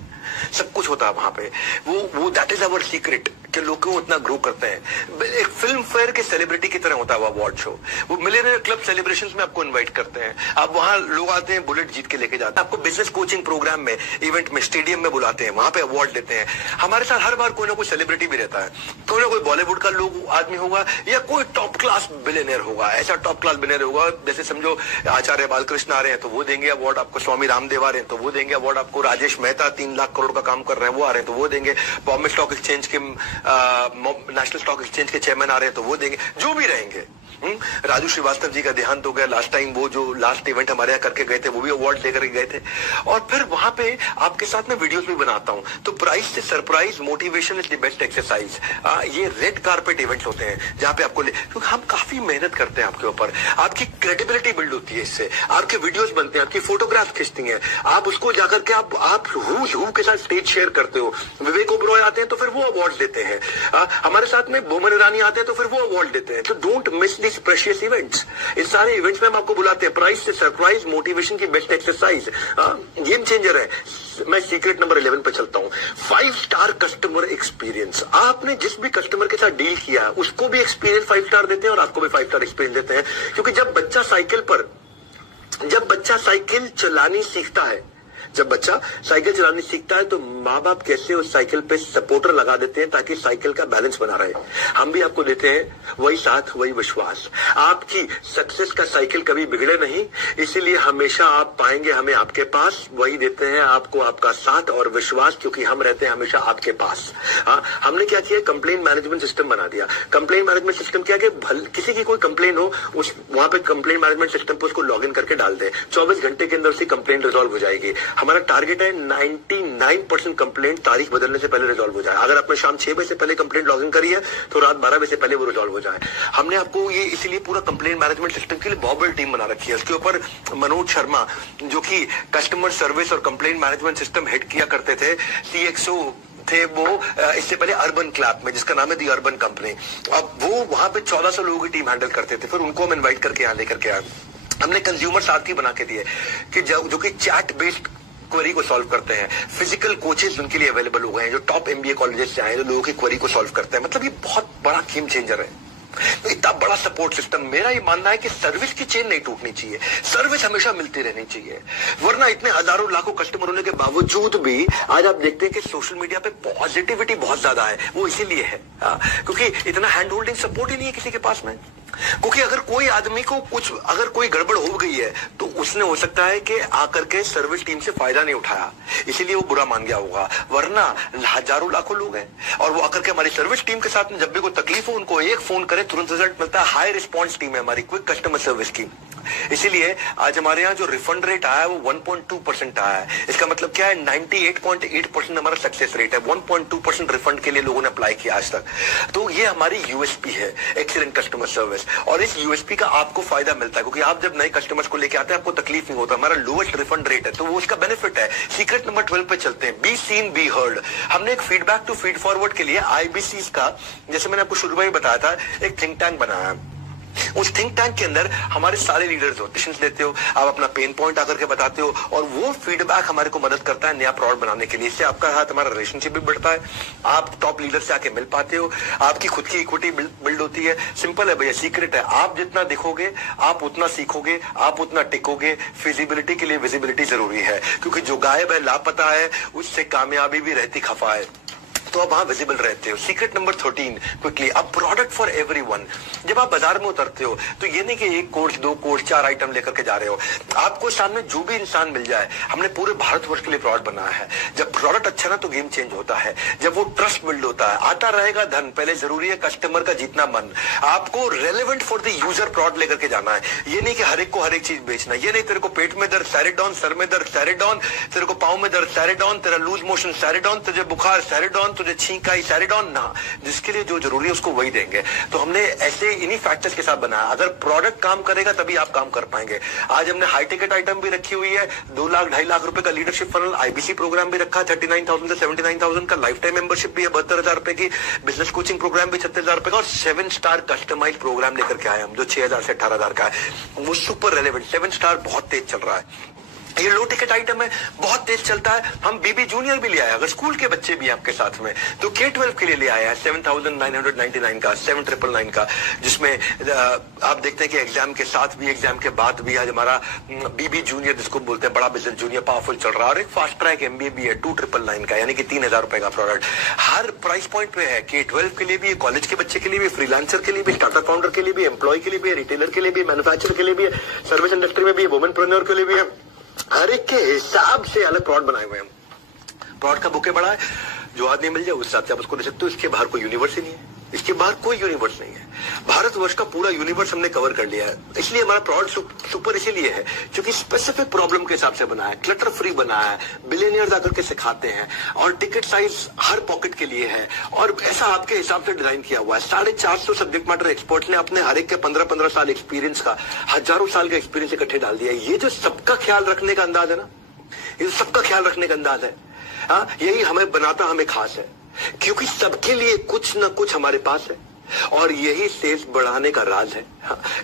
सब कुछ होता है वहां पे। वो दैट इज अवर सीक्रेट कि लोग क्यों इतना ग्रो करते हैं। एक फिल्म फेयर के सेलिब्रिटी की तरह होता है वो अवार्ड शो। वो मिलियनेयर क्लब सेलिब्रेशंस में आपको इनवाइट करते हैं, आप वहां लोग आते हैं, बुलेट जीत के लेके जाते हैं, आपको बिजनेस कोचिंग प्रोग्राम में, इवेंट में, स्टेडियम में बुलाते हैं, वहां पे अवार्ड देते हैं। हमारे साथ हर बार कोई ना कोई सेलिब्रिटी भी रहता है, कोई ना कोई बॉलीवुड का लोग आदमी होगा या कोई टॉप क्लास बिलियनियर होगा। ऐसा टॉप क्लास बिलियनियर होगा जैसे समझो आचार्य बालकृष्ण आ रहे हैं तो वो देंगे अवार्ड आपको, स्वामी रामदेव आ रहे हैं तो वो देंगे अवार्ड आपको, राजेश मेहता 3 लाख करोड़ का काम कर रहे हैं वो आ रहे हैं तो वो देंगे, बॉम्बे स्टॉक एक्सचेंज के नेशनल स्टॉक एक्सचेंज के चेयरमैन आ रहे हैं तो वो देंगे, जो भी रहेंगे। राजू श्रीवास्तव जी का देहांत हो गया लास्ट टाइम, वो जो लास्ट इवेंट हमारे यहाँ करके गए थे वो भी अवार्ड लेकर गए थे। और फिर वहां पे आपके साथ में वीडियोस भी बनाता हूं। तो प्राइस से surprise, motivation is the best exercise. ये रेड कारपेट इवेंट्स होते हैं जहां पे आपको क्योंकि हम काफी मेहनत करते हैं आपके ऊपर, आपकी क्रेडिबिलिटी बिल्ड होती है इससे, आपके वीडियोस बनते हैं, आपकी फोटोग्राफ खींचती हैं, आप उसको जाकर के आप हु के साथ स्टेज शेयर करते हो। विवेक ओबरॉय आते हैं तो फिर वो अवार्ड देते हैं, हमारे साथ में बोमन ईरानी आते हैं तो फिर वो अवार्ड देते हैं। तो don't miss this precious events. इस सारे इवेंट्स में हम आपको बुलाते हैं, प्राइस से सरप्राइज, मोटिवेशन की बेस्ट एक्सरसाइज, गेम चेंजर है। मैं सीक्रेट नंबर 11 पे चलता हूं, 5 स्टार कस्टमर एक्सपीरियंस। आपने जिस भी कस्टमर के साथ डील किया उसको भी एक्सपीरियंस 5 स्टार देते हैं और आपको भी 5 स्टार एक्सपीरियंस देते हैं। क्योंकि जब बच्चा साइकिल चलानी सीखता है, जब बच्चा साइकिल चलानी सीखता है तो माँ बाप कैसे उस साइकिल पे सपोर्टर लगा देते हैं ताकि साइकिल का बैलेंस बना रहे। हम भी आपको देते हैं वही साथ, वही विश्वास। आपकी सक्सेस का साइकिल कभी बिगड़े नहीं, इसीलिए हमेशा आप पाएंगे हमें आपके पास। वही देते हैं आपको आपका साथ और विश्वास, क्योंकि हम रहते हैं हमेशा आपके पास। हमने क्या किया, कंप्लेन मैनेजमेंट सिस्टम बना दिया। कंप्लेन मैनेजमेंट सिस्टम क्या कि किसी की कोई कंप्लेन हो, उस वहां पे कंप्लेन मैनेजमेंट सिस्टम पे उसको लॉग इन करके डाल दे, 24 घंटे के अंदर उसकी कंप्लेन रिजॉल्व हो जाएगी। हमारा टारगेट है 99% कंप्लेंट तारीख बदलने से पहले रिजॉल्व हो जाए। अगर आपने शाम 6 बजे से पहले कंप्लेंट लॉगिन करी है तो रात 12 बजे से पहले वो रिजॉल्व हो जाए। हमने आपको ये इसीलिए पूरा कंप्लेंट मैनेजमेंट सिस्टम के लिए बहुत बड़ी टीम बना रखी है। उसके ऊपर मनोज शर्मा जो कि कस्टमर सर्विस और कंप्लेंट मैनेजमेंट सिस्टम हेड किया करते थे, CXO थे वो इससे पहले अर्बन क्लैप में, जिसका नाम है दी अर्बन कंपनी। अब वो वहां पे 1400 लोगों की टीम हैंडल करते थे। फिर उनको हम इन्वाइट करके यहाँ लेकर के आए। हमने कंज्यूमर साथी बना के दिए कि जो कि चैट बेस्ड क्वेरी को सॉल्व करते हैं। फिजिकल कोचेस उनके लिए अवेलेबल हो गए हैं जो टॉप MBA कॉलेजेस से आए, जो लोगों की क्वेरी को सॉल्व करते हैं। मतलब ये बहुत बड़ा गेम चेंजर है। तो इतना बड़ा सपोर्ट सिस्टम। मेरा ये मानना है कि सर्विस की चेन नहीं टूटनी चाहिए, सर्विस हमेशा मिलती रहनी चाहिए। वरना इतने हजारों लाखों कस्टमर होने के बावजूद भी आज आप देखते हैं कि सोशल मीडिया पे पॉजिटिविटी बहुत ज्यादा है। वो इसीलिए है क्योंकि इतना हैंड होल्डिंग सपोर्ट ही नहीं है किसी के पास में। क्योंकि अगर कोई आदमी को अगर कोई गड़बड़ हो गई है तो उसने हो सकता है कि आकर के सर्विस टीम से फायदा नहीं उठाया, इसीलिए वो बुरा मान गया होगा। वरना हजारों लाखों लोग हैं और वो आकर के हमारी सर्विस टीम के साथ में जब भी कोई तकलीफ हो उनको एक फोन करे, तुरंत रिजल्ट मिलता है। हाई रिस्पॉन्स टीम है हमारी, क्विक कस्टमर सर्विस की। इसीलिए आज हमारे यहाँ जो रिफंड रेट आया है वो 1.2% आया है। इसका मतलब क्या है, 98.8% हमारा सक्सेस रेट है। 1.2% रिफंड के लिए लोगों ने अप्लाई किया आज तक। तो ये हमारी USP है, एक्सीलेंट कस्टमर सर्विस। और इस USP का आपको फायदा मिलता है क्योंकि आप जब नए कस्टमर्स को लेके आते हैं आपको तकलीफ नहीं होता। हमारा लोएस्ट रिफंड रेट है तो वो उसका बेनिफिट है। सीक्रेट नंबर 12 पे चलते हैं, बी सीन बी हर्ड। हमने एक फीडबैक टू फीड फॉरवर्ड के लिए IBCs का, जैसे मैंने आपको शुरू में ही बताया था, एक थिंक टैंक बनाया है। उस थिंक टैंक के अंदर हमारे सारे लीडर्स हो, डिसीजन लेते हो, आप अपना पेन पॉइंट आकर के बताते हो और वो फीडबैक हमारे को मदद करता है नया प्रोडक्ट बनाने के लिए। इससे आपका साथ हमारा रिलेशनशिप भी बढ़ता है, आप टॉप लीडर से आके मिल पाते हो, आपकी खुद की इक्विटी बिल्ड होती है। सिंपल है भैया, सीक्रेट है, आप जितना दिखोगे आप उतना सीखोगे, आप उतना टिकोगे। फिजिबिलिटी के लिए विजिबिलिटी जरूरी है क्योंकि जो गायब है, लापता है, उससे कामयाबी भी रहती खफा है। तो आप वहां विजिबल रहते हो। सीक्रेट नंबर 13 क्विकली, अब प्रोडक्ट फॉर एवरीवन। जब आप बाजार में उतरते हो तो ये नहीं कि 1 कोर्स 2 कोर्स 4 आइटम लेकर के जा रहे हो, आपको सामने जो भी इंसान मिल जाए। हमने पूरे भारतवर्ष के लिए प्रोडक्ट बनाया है। जब प्रोडक्ट अच्छा ना तो गेम चेंज होता है, जब वो ट्रस्ट बिल्ड होता है। आता रहेगा धन, पहले जरूरी है कस्टमर का जीतना मन। आपको relevant for the user product लेकर के जाना है। ये नहीं कि हर एक को हर एक चीज बेचना। ये नहीं तेरे को पेट में दर्द सैरिडॉन, सर में दर्द सैरिडॉन, तेरे को पाँव में दर्द सैरिडॉन, तेरा लूज मोशन सैरिडॉन, तुझे बुखार सैरिडॉन, तुझे छींक आई सैरिडॉन ना, जिसके लिए जो जरूरी है उसको वही देंगे। तो हमने ऐसे इन्हीं फैक्टर्स के साथ बनाया। अगर प्रोडक्ट काम करेगा तभी आप काम कर पाएंगे। आज हमने हाई टिकट आइटम भी रखी हुई है, 2 लाख 2.5 लाख रुपए का लीडरशिप फनल आईबीसी प्रोग्राम भी रखा है 39,000 से 79,000 का, लाइफ टाइम मेंबरशिप भी है 72,000 रुपए की, बिजनेस कोचिंग प्रोग्राम भी 36,000 रुपए का, और 7 स्टार कस्टमाइज प्रोग्राम लेकर के आए हम जो 6,000 से 18,000 का है। वो सुपर रेलेवेंट 7 स्टार बहुत तेज चल रहा है। ये लो टिकट आइटम है, बहुत तेज चलता है। हम बीबी जूनियर भी ले आए, अगर स्कूल के बच्चे भी आपके साथ में, तो K-12 के लिए ले आया है 7,999 का, 7,999 का, जिसमें आप देखते हैं कि एग्जाम के साथ भी, एग्जाम के बाद भी आज हमारा बीबी जूनियर जिसको बोलते हैं बड़ा बिजनेस जूनियर पावरफुल चल रहा है। और एक फास्ट ट्रैक MBA भी है 2,999 का, यानी कि 3,000 रुपए का प्रोडक्ट हर प्राइस पॉइंट पे है। K-12 के लिए भी, कॉलेज के बच्चे के लिए भी, फ्रीलांसर के लिए भी, स्टार्टअप फाउंडर के लिए भी, एम्प्लॉय के लिए भी, रिटेलर के लिए भी, मैन्युफैक्चरर के लिए भी, सर्विस इंडस्ट्री में भी, वुमेनप्रेन्योर के लिए भी है। हर एक के हिसाब से अलग प्रोडक्ट बनाए हुए हैं। प्रोडक्ट का बुके बड़ा है, जो आदमी मिल जाए उस हिसाब से आप उसको ले सकते हो। इसके बाहर कोई यूनिवर्स ही नहीं है, इसके बाहर कोई यूनिवर्स नहीं है। भारतवर्ष का पूरा यूनिवर्स हमने कवर कर लिया है। इसलिए हमारा प्रोडक्ट सुपर इसीलिए है क्योंकि स्पेसिफिक प्रॉब्लम के हिसाब से बना है, क्लटर फ्री बना है, बिलियनियर्स आकर के सिखाते हैं, और टिकट साइज हर पॉकेट के लिए है, और ऐसा आपके हिसाब से डिजाइन किया हुआ है। 450 सब्जेक्ट मैटर एक्सपर्ट ने अपने हर एक के 15-15 साल एक्सपीरियंस का, हजारों साल का एक्सपीरियंस इकट्ठे डाल दिया। ये जो सबका ख्याल रखने का अंदाज है ना, ये सबका ख्याल रखने का अंदाज है, यही हमें बनाता हमें खास है, क्योंकि सबके लिए कुछ ना कुछ हमारे पास है। और यही सेल्स बढ़ाने का राज है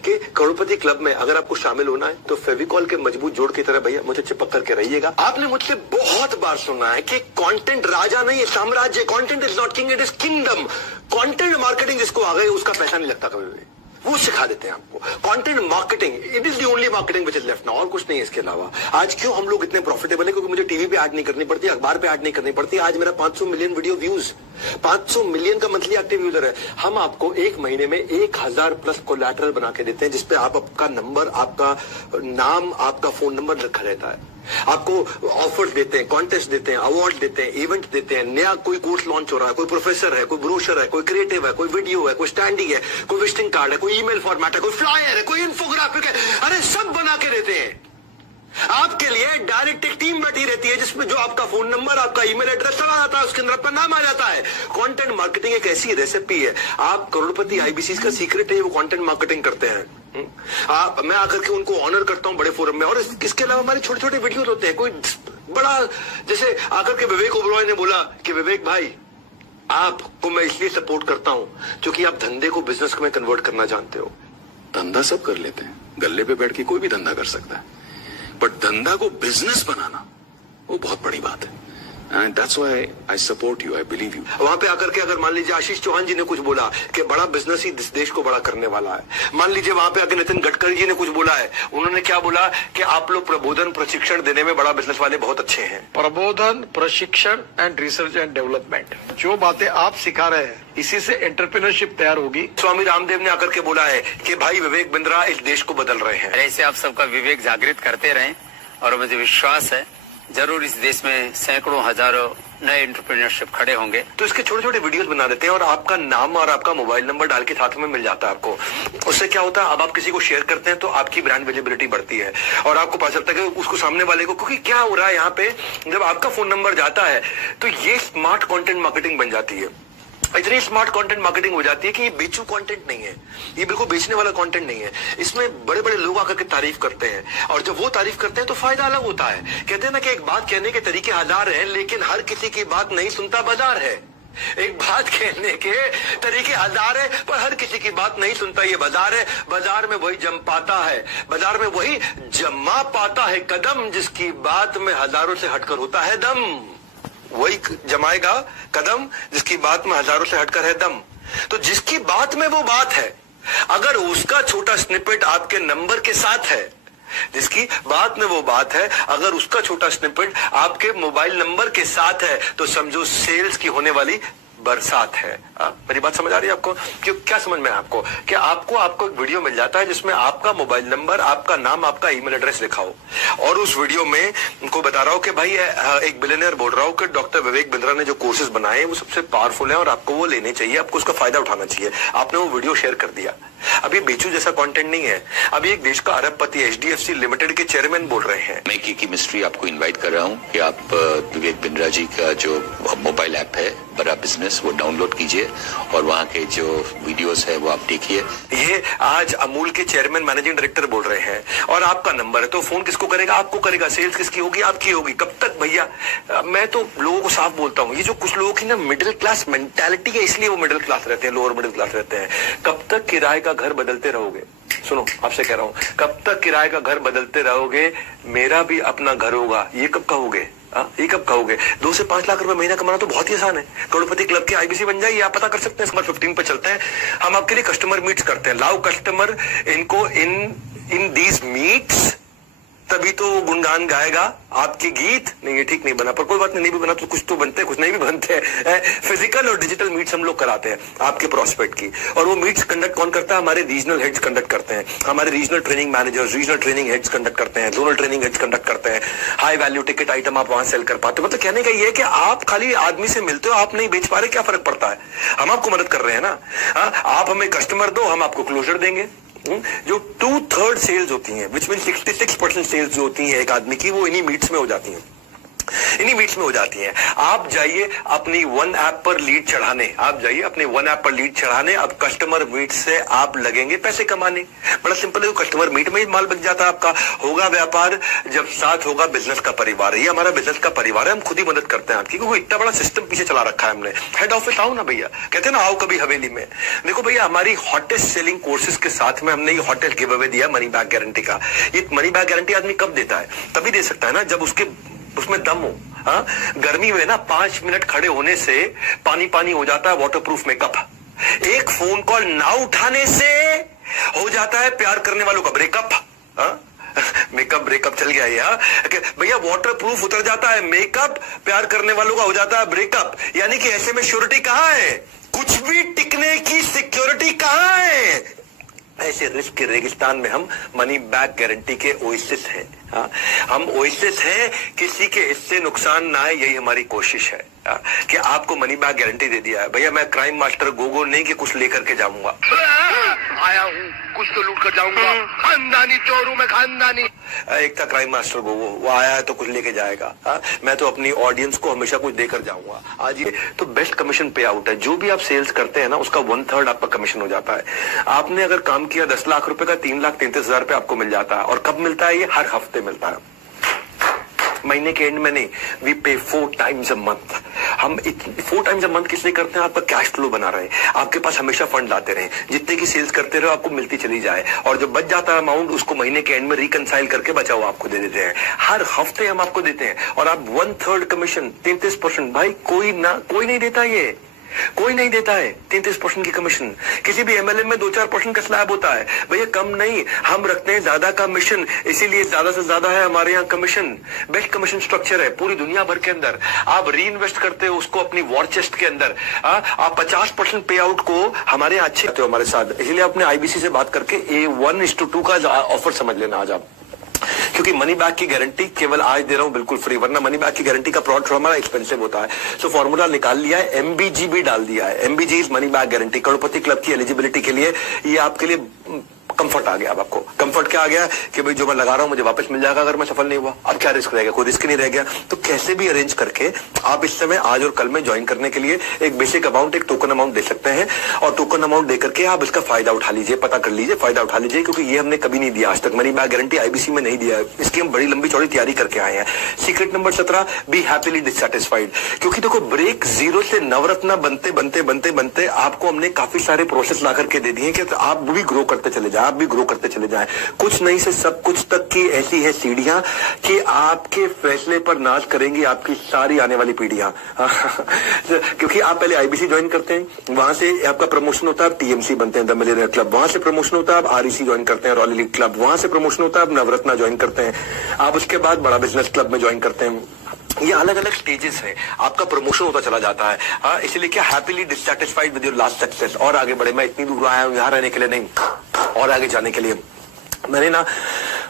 कि करोड़पति क्लब में अगर आपको शामिल होना है तो फेविकॉल के मजबूत जोड़ की तरह भैया मुझे चिपक करके रहिएगा। आपने मुझसे बहुत बार सुना है कि कंटेंट राजा नहीं है, साम्राज्य। Content is not king, it is kingdom. Content marketing जिसको आ गई उसका पैसा नहीं लगता कभी भी, वो सिखा देते हैं आपको। Content marketing it is the only marketing which is left now, और कुछ नहीं है इसके अलावा। आज क्यों हम लोग इतने प्रॉफिटेबल है? क्योंकि मुझे टीवी पे ऐड नहीं करनी पड़ती, अखबार पे ऐड नहीं करनी पड़ती। आज मेरा 500 मिलियन वीडियो व्यूज, 500 मिलियन का मंथली एक्टिव यूजर है। हम आपको एक महीने में 1,000 प्लस कोलैटरल बना के देते हैं, जिसपे आपका नंबर, आपका नाम, आपका फोन नंबर रखा रहता है। आपको ऑफर्स देते हैं, कॉन्टेस्ट देते हैं, अवार्ड देते हैं, इवेंट देते हैं। नया कोई कोर्स लॉन्च हो रहा है, कोई प्रोफेसर है, कोई ब्रोशर है, कोई क्रिएटिव है, कोई वीडियो है, कोई स्टैंडिंग है, कोई विजिटिंग कार्ड है, कोई ईमेल फॉर्मेट है, कोई फ्लायर है, कोई इन्फोग्राफिक है, अरे सब बना के देते हैं। आपके लिए डायरेक्ट एक टीम बैठी रहती है जिसमें जो आपका फोन नंबर, आपका ईमेल एड्रेस चला जाता है, उसके अंदर आपका नाम आ जाता है। कंटेंट मार्केटिंग एक ऐसी रेसिपी है, आप करोड़पति आईबीसी का सीक्रेट है, वो कंटेंट मार्केटिंग करते हैं। मैं आकर के उनको ऑनर करता हूं बड़े फोरम में। और इसके अलावा हमारे छोटे छोटे वीडियोस होते हैं, कोई बड़ा, जैसे आकर के विवेक ओबरॉय ने बोला कि विवेक भाई आपको मैं इसलिए सपोर्ट करता हूं क्योंकि आप धंधे को बिजनेस में कन्वर्ट करना जानते हो। धंधा सब कर लेते हैं, गल्ले पे बैठ के कोई भी धंधा कर सकता है, बट धंधा को बिजनेस बनाना वो बहुत बड़ी बात है। And that's why I support you, I believe you. वहां पे आकर के अगर मान लीजिए आशीष चौहान जी ने कुछ बोला कि बड़ा बिजनेस ही इस देश को बड़ा करने वाला है, मान लीजिए वहां पे आकर नितिन गडकरी जी ने कुछ बोला है, उन्होंने क्या बोला कि आप लोग प्रबोधन प्रशिक्षण देने में बड़ा बिजनेस वाले बहुत अच्छे हैं। प्रबोधन, प्रशिक्षण एंड रिसर्च एंड डेवलपमेंट, जो बातें आप सिखा रहे हैं इसी से एंटरप्रेन्योरशिप तैयार होगी। स्वामी रामदेव ने आकर के बोला है कि भाई विवेक बिंद्रा इस देश को बदल रहे हैं। ऐसे आप सबका विवेक जागृत करते रहें, और मुझे विश्वास है जरूर इस देश में सैकड़ों हजारों नए एंटरप्रेन्योरशिप खड़े होंगे। तो इसके छोटे छोटे वीडियोस बना देते हैं और आपका नाम और आपका मोबाइल नंबर डाल के साथ में मिल जाता है आपको। उससे क्या होता है, अब आप किसी को शेयर करते हैं तो आपकी ब्रांड विजिबिलिटी बढ़ती है और आपको पता चलता है कि उसको सामने वाले को, क्योंकि क्या हो रहा है यहाँ पे, जब आपका फोन नंबर जाता है तो ये स्मार्ट कंटेंट मार्केटिंग बन जाती है। इतनी स्मार्ट कंटेंट मार्केटिंग हो जाती है कि ये बेचू कंटेंट नहीं है, ये बिल्कुल बेचने वाला कंटेंट नहीं है। इसमें बड़े बड़े लोग आकर के तारीफ करते हैं, और जब वो तारीफ करते हैं तो फायदा अलग होता है। कहते हैं ना कि एक बात कहने के तरीके हजार हैं, लेकिन हर किसी की बात नहीं सुनता बाजार है। एक बात कहने के तरीके हजार है, पर हर किसी की बात नहीं सुनता ये बाजार है। बाजार में वही जम पाता है, बाजार में वही जमा पाता है कदम, जिसकी बात में हजारों से हटकर होता है दम। वही जमाएगा कदम जिसकी बात में हजारों से हटकर है दम। तो जिसकी बात में वो बात है, अगर उसका छोटा स्निपेट आपके नंबर के साथ है, जिसकी बात में वो बात है, अगर उसका छोटा स्निपेट आपके मोबाइल नंबर के साथ है, तो समझो सेल्स की होने वाली बरसात है। मेरी बात समझ आ रही है आपको? क्यों, क्या समझ में है आपको कि आपको एक वीडियो मिल जाता है जिसमें आपका मोबाइल नंबर, आपका नाम, आपका ईमेल एड्रेस लिखा हो, और उस वीडियो में उनको बता रहा हूं कि भाई एक बिलियनियर बोल रहा हूं कि डॉक्टर विवेक बिंद्रा ने जो कोर्सेज बनाए वो सबसे पावरफुल है और आपको वो लेने चाहिए, आपको उसका फायदा उठाना चाहिए। आपने वो वीडियो शेयर कर दिया, अब ये बेचू जैसा कंटेंट नहीं है। अभी एक देश का अरबपति HDFC लिमिटेड के चेयरमैन बोल रहे हैं। मैं की मिस्ट्री आपको इनवाइट कर रहा हूँ कि आप विवेक बिंद्रा जी का जो मोबाइल ऐप है बड़ा बिजनेस, वो डाउनलोड कीजिए और वहाँ के जो वीडियोस है वो आप देखिए। ये आज अमूल के चेयरमैन मैनेजिंग डायरेक्टर बोल रहे हैं और आपका नंबर है, तो फोन किसको करेगा? आपको करेगा। सेल्स किसकी होगी? आपकी होगी। कब तक भैया? मैं तो लोगों को साफ बोलता हूँ, ये जो कुछ लोगों की ना मिडिल क्लास मेंटालिटी है, इसलिए वो मिडिल क्लास रहते हैं, लोअर मिडिल क्लास रहते हैं। कब तक किराए का घर बदलते रहोगे? सुनो, आपसे कह रहा हूं, कब तक किराए का घर बदलते रहोगे? मेरा भी अपना घर होगा, ये कब कहोगे? ये कब कहोगे? 2 से 5 लाख रुपए महीना कमाना तो बहुत ही आसान है। करोड़पति क्लब के IBC बन जाइए, आप पता कर सकते हैं। नंबर 15 पे चलते हैं, हम आपके लिए कस्टमर मीट्स करते हैं। लाओ कस्टमर इनको इन दीज मीट्स, तभी तो वो गुणगान गाएगा आपके गीत। नहीं, ये ठीक नहीं बना, पर कोई बात नहीं भी बना तो कुछ तो बनते हैं, कुछ नहीं भी बनते हैं। फिजिकल और डिजिटल मीट्स हम लोग कराते हैं आपके प्रोस्पेक्ट की, और वो मीट्स कंडक्ट कौन करता है? हमारे रीजनल हेड्स कंडक्ट करते हैं, हमारे regional training managers, regional training heads conduct करते हैं, जोनल ट्रेनिंग हेड्स कंडक्ट करते हैं। हाई वैल्यू टिकट आइटम आप वहां सेल कर पाते हो। मतलब कहने का ये है कि आप खाली आदमी से मिलते हो, आप नहीं बेच पा रहे, क्या फर्क पड़ता है? हम आपको मदद कर रहे हैं ना। आप हमें कस्टमर दो, हम आपको क्लोजर देंगे। जो 2/3 सेल्स होती हैं, विच मीन 66% सेल्स जो होती हैं एक आदमी की, वो इन्हीं मीट्स में हो जाती हैं, इन्हीं मीट्स में हो जाती हैं। आप जाइए अपनी वन ऐप पर लीड चढ़ाने, अब कस्टमर मीट से आप लगेंगे पैसे कमाने। बड़ा सिंपल है, कस्टमर मीट में ही माल बच जाता है आपका। होगा व्यापार जब साथ होगा बिजनेस का परिवार। ये हमारा बिजनेस का परिवार है, हम खुद ही मदद करते हैं आपकी, क्योंकि इतना बड़ा सिस्टम पीछे चला रखा है हमने। हेड ऑफिस आओ ना भैया, कहते हैं ना आओ कभी हवेली में। देखो भैया, हमारी हॉटेस्ट सेलिंग कोर्सेज के साथ में हमने ये हॉटेस्ट गिव अवे दिया मनी बैक गारंटी का। ये मनी बैक गारंटी आदमी कब देता है? तभी दे सकता है ना जब उसमें दम हो। गर्मी में ना 5 मिनट खड़े होने से पानी हो जाता है वाटरप्रूफ मेकअप। एक फोन कॉल ना उठाने से हो जाता है प्यार करने वालों का ब्रेकअप। मेकअप ब्रेकअप चल गया ये भैया, वाटरप्रूफ उतर जाता है मेकअप, प्यार करने वालों का हो जाता है ब्रेकअप। यानी कि ऐसे में श्योरिटी कहां है? कुछ भी टिकने की सिक्योरिटी कहां है? ऐसे रिस्क के रेगिस्तान में हम मनी बैक गारंटी के ओएसिस हैं। हम ओएसिस हैं, किसी के इससे नुकसान ना है, यही हमारी कोशिश है कि आपको मनी बैक गारंटी दे दिया है। भैया मैं क्राइम मास्टर गोगो नहीं कि कुछ लेकर के जाऊंगा, आया हूँ कुछ तो लूट कर जाऊंगा, खानदानी चोर हूं मैं, खानदानी। एक था क्राइम मास्टर गोगो, वो आया है तो कुछ लेके जाएगा। मैं तो अपनी ऑडियंस को हमेशा कुछ देकर जाऊंगा। आज ये तो बेस्ट कमीशन पे आउट है। जो भी आप सेल्स करते हैं ना, उसका 1/3 आपका कमीशन हो जाता है। आपने अगर काम किया 10 लाख रुपए का, 3,33,000 रुपए आपको मिल जाता है। और कब मिलता है? ये हर हफ्ते मिलता है, महीने के एंड में नहीं। वी पे 4 टाइम्स अ मंथ। हम 4 टाइम्स अ मंथ किस लिए करते हैं? आपका कैश फ्लो बना रहे, आपके पास हमेशा फंड आते रहे, जितने की सेल्स करते रहो आपको मिलती चली जाए, और जो बच जाता है अमाउंट उसको महीने के एंड में रिकंसाइल करके बचा हुआ आपको दे देते हैं। हर हफ्ते हम आपको देते हैं, और आप 1/3 कमीशन 33%। भाई कोई नहीं देता, ये कोई नहीं देता है 33% की कमीशन। किसी भी MLM में 2-4% का स्लैब होता है भैया, कम नहीं। हम रखते हैं ज्यादा कमीशन, इसीलिए ज्यादा से ज्यादा है हमारे यहाँ कमीशन। बेस्ट कमीशन स्ट्रक्चर है पूरी दुनिया भर के अंदर। आप री इन्वेस्ट करते हो उसको अपनी वॉर चेस्ट के अंदर। आप 50% पे आउट को हमारे यहाँ अच्छे हो हमारे साथ, इसलिए अपने IBC से बात करके A1:2 का ऑफर समझ लेना आज आप, क्योंकि मनी बैक की गारंटी केवल आज दे रहा हूं बिल्कुल फ्री, वरना मनी बैक की गारंटी का प्रोडक्ट हमारा एक्सपेंसिव होता है। सो फॉर्मूला निकाल लिया है, MBG भी डाल दिया है। MBG is money back guarantee. Crorepati club की एलिजिबिलिटी के लिए ये आपके लिए कंफर्ट आ गया। अब आपको कंफर्ट क्या आ गया कि भाई जो मैं लगा रहा हूं मुझे वापस मिल जाएगा अगर मैं सफल नहीं हुआ। अब क्या रिस्क रह गया? कोई रिस्क नहीं रह गया। तो कैसे भी अरेंज करके आप इस समय आज और कल में ज्वाइन करने के लिए एक बेसिक अमाउंट, एक टोकन अमाउंट दे सकते हैं, और टोकन अमाउंट देकर के आप इसका फायदा उठा लीजिए, पता कर लीजिए, फायदा उठा लीजिए, क्योंकि ये हमने कभी नहीं दिया आज तक। मनी बैक गारंटी IBC में नहीं दिया है, इसकी हम बड़ी लंबी चौड़ी तैयारी करके आए हैं। Secret number 17, B happily dissatisfied. क्योंकि देखो, ब्रेक जीरो से नवरत्न बनते आपको हमने काफी सारे प्रोसेस ला करके दे दिए कि आप भी ग्रो करते चले जाए, आप भी ग्रो करते चले जाए। कुछ नहीं से सब कुछ तक की ऐसी है सीढ़ियां कि आपके फैसले पर नाज करेंगी आपकी सारी आने वाली पीढ़ियां। क्योंकि आप पहले IBC ज्वाइन करते हैं, वहां से आपका प्रमोशन होता है, आप TMC बनते हैं, द मिलियनेयर क्लब। वहां से प्रमोशन होता है, आप REC ज्वाइन करते हैं, रॉयल एलीट क्लब। वहां से प्रमोशन होता है, आप नवरत्ना ज्वाइन करते हैं। आप उसके बाद बड़ा बिजनेस क्लब में ज्वाइन करते हैं। ये अलग अलग स्टेजेस हैं, आपका प्रमोशन होता चला जाता है। इसलिए क्या happily dissatisfied with your last success. और आगे बढ़े, मैं इतनी दूर आया हूं यहाँ रहने के लिए नहीं, और आगे जाने के लिए। मैंने ना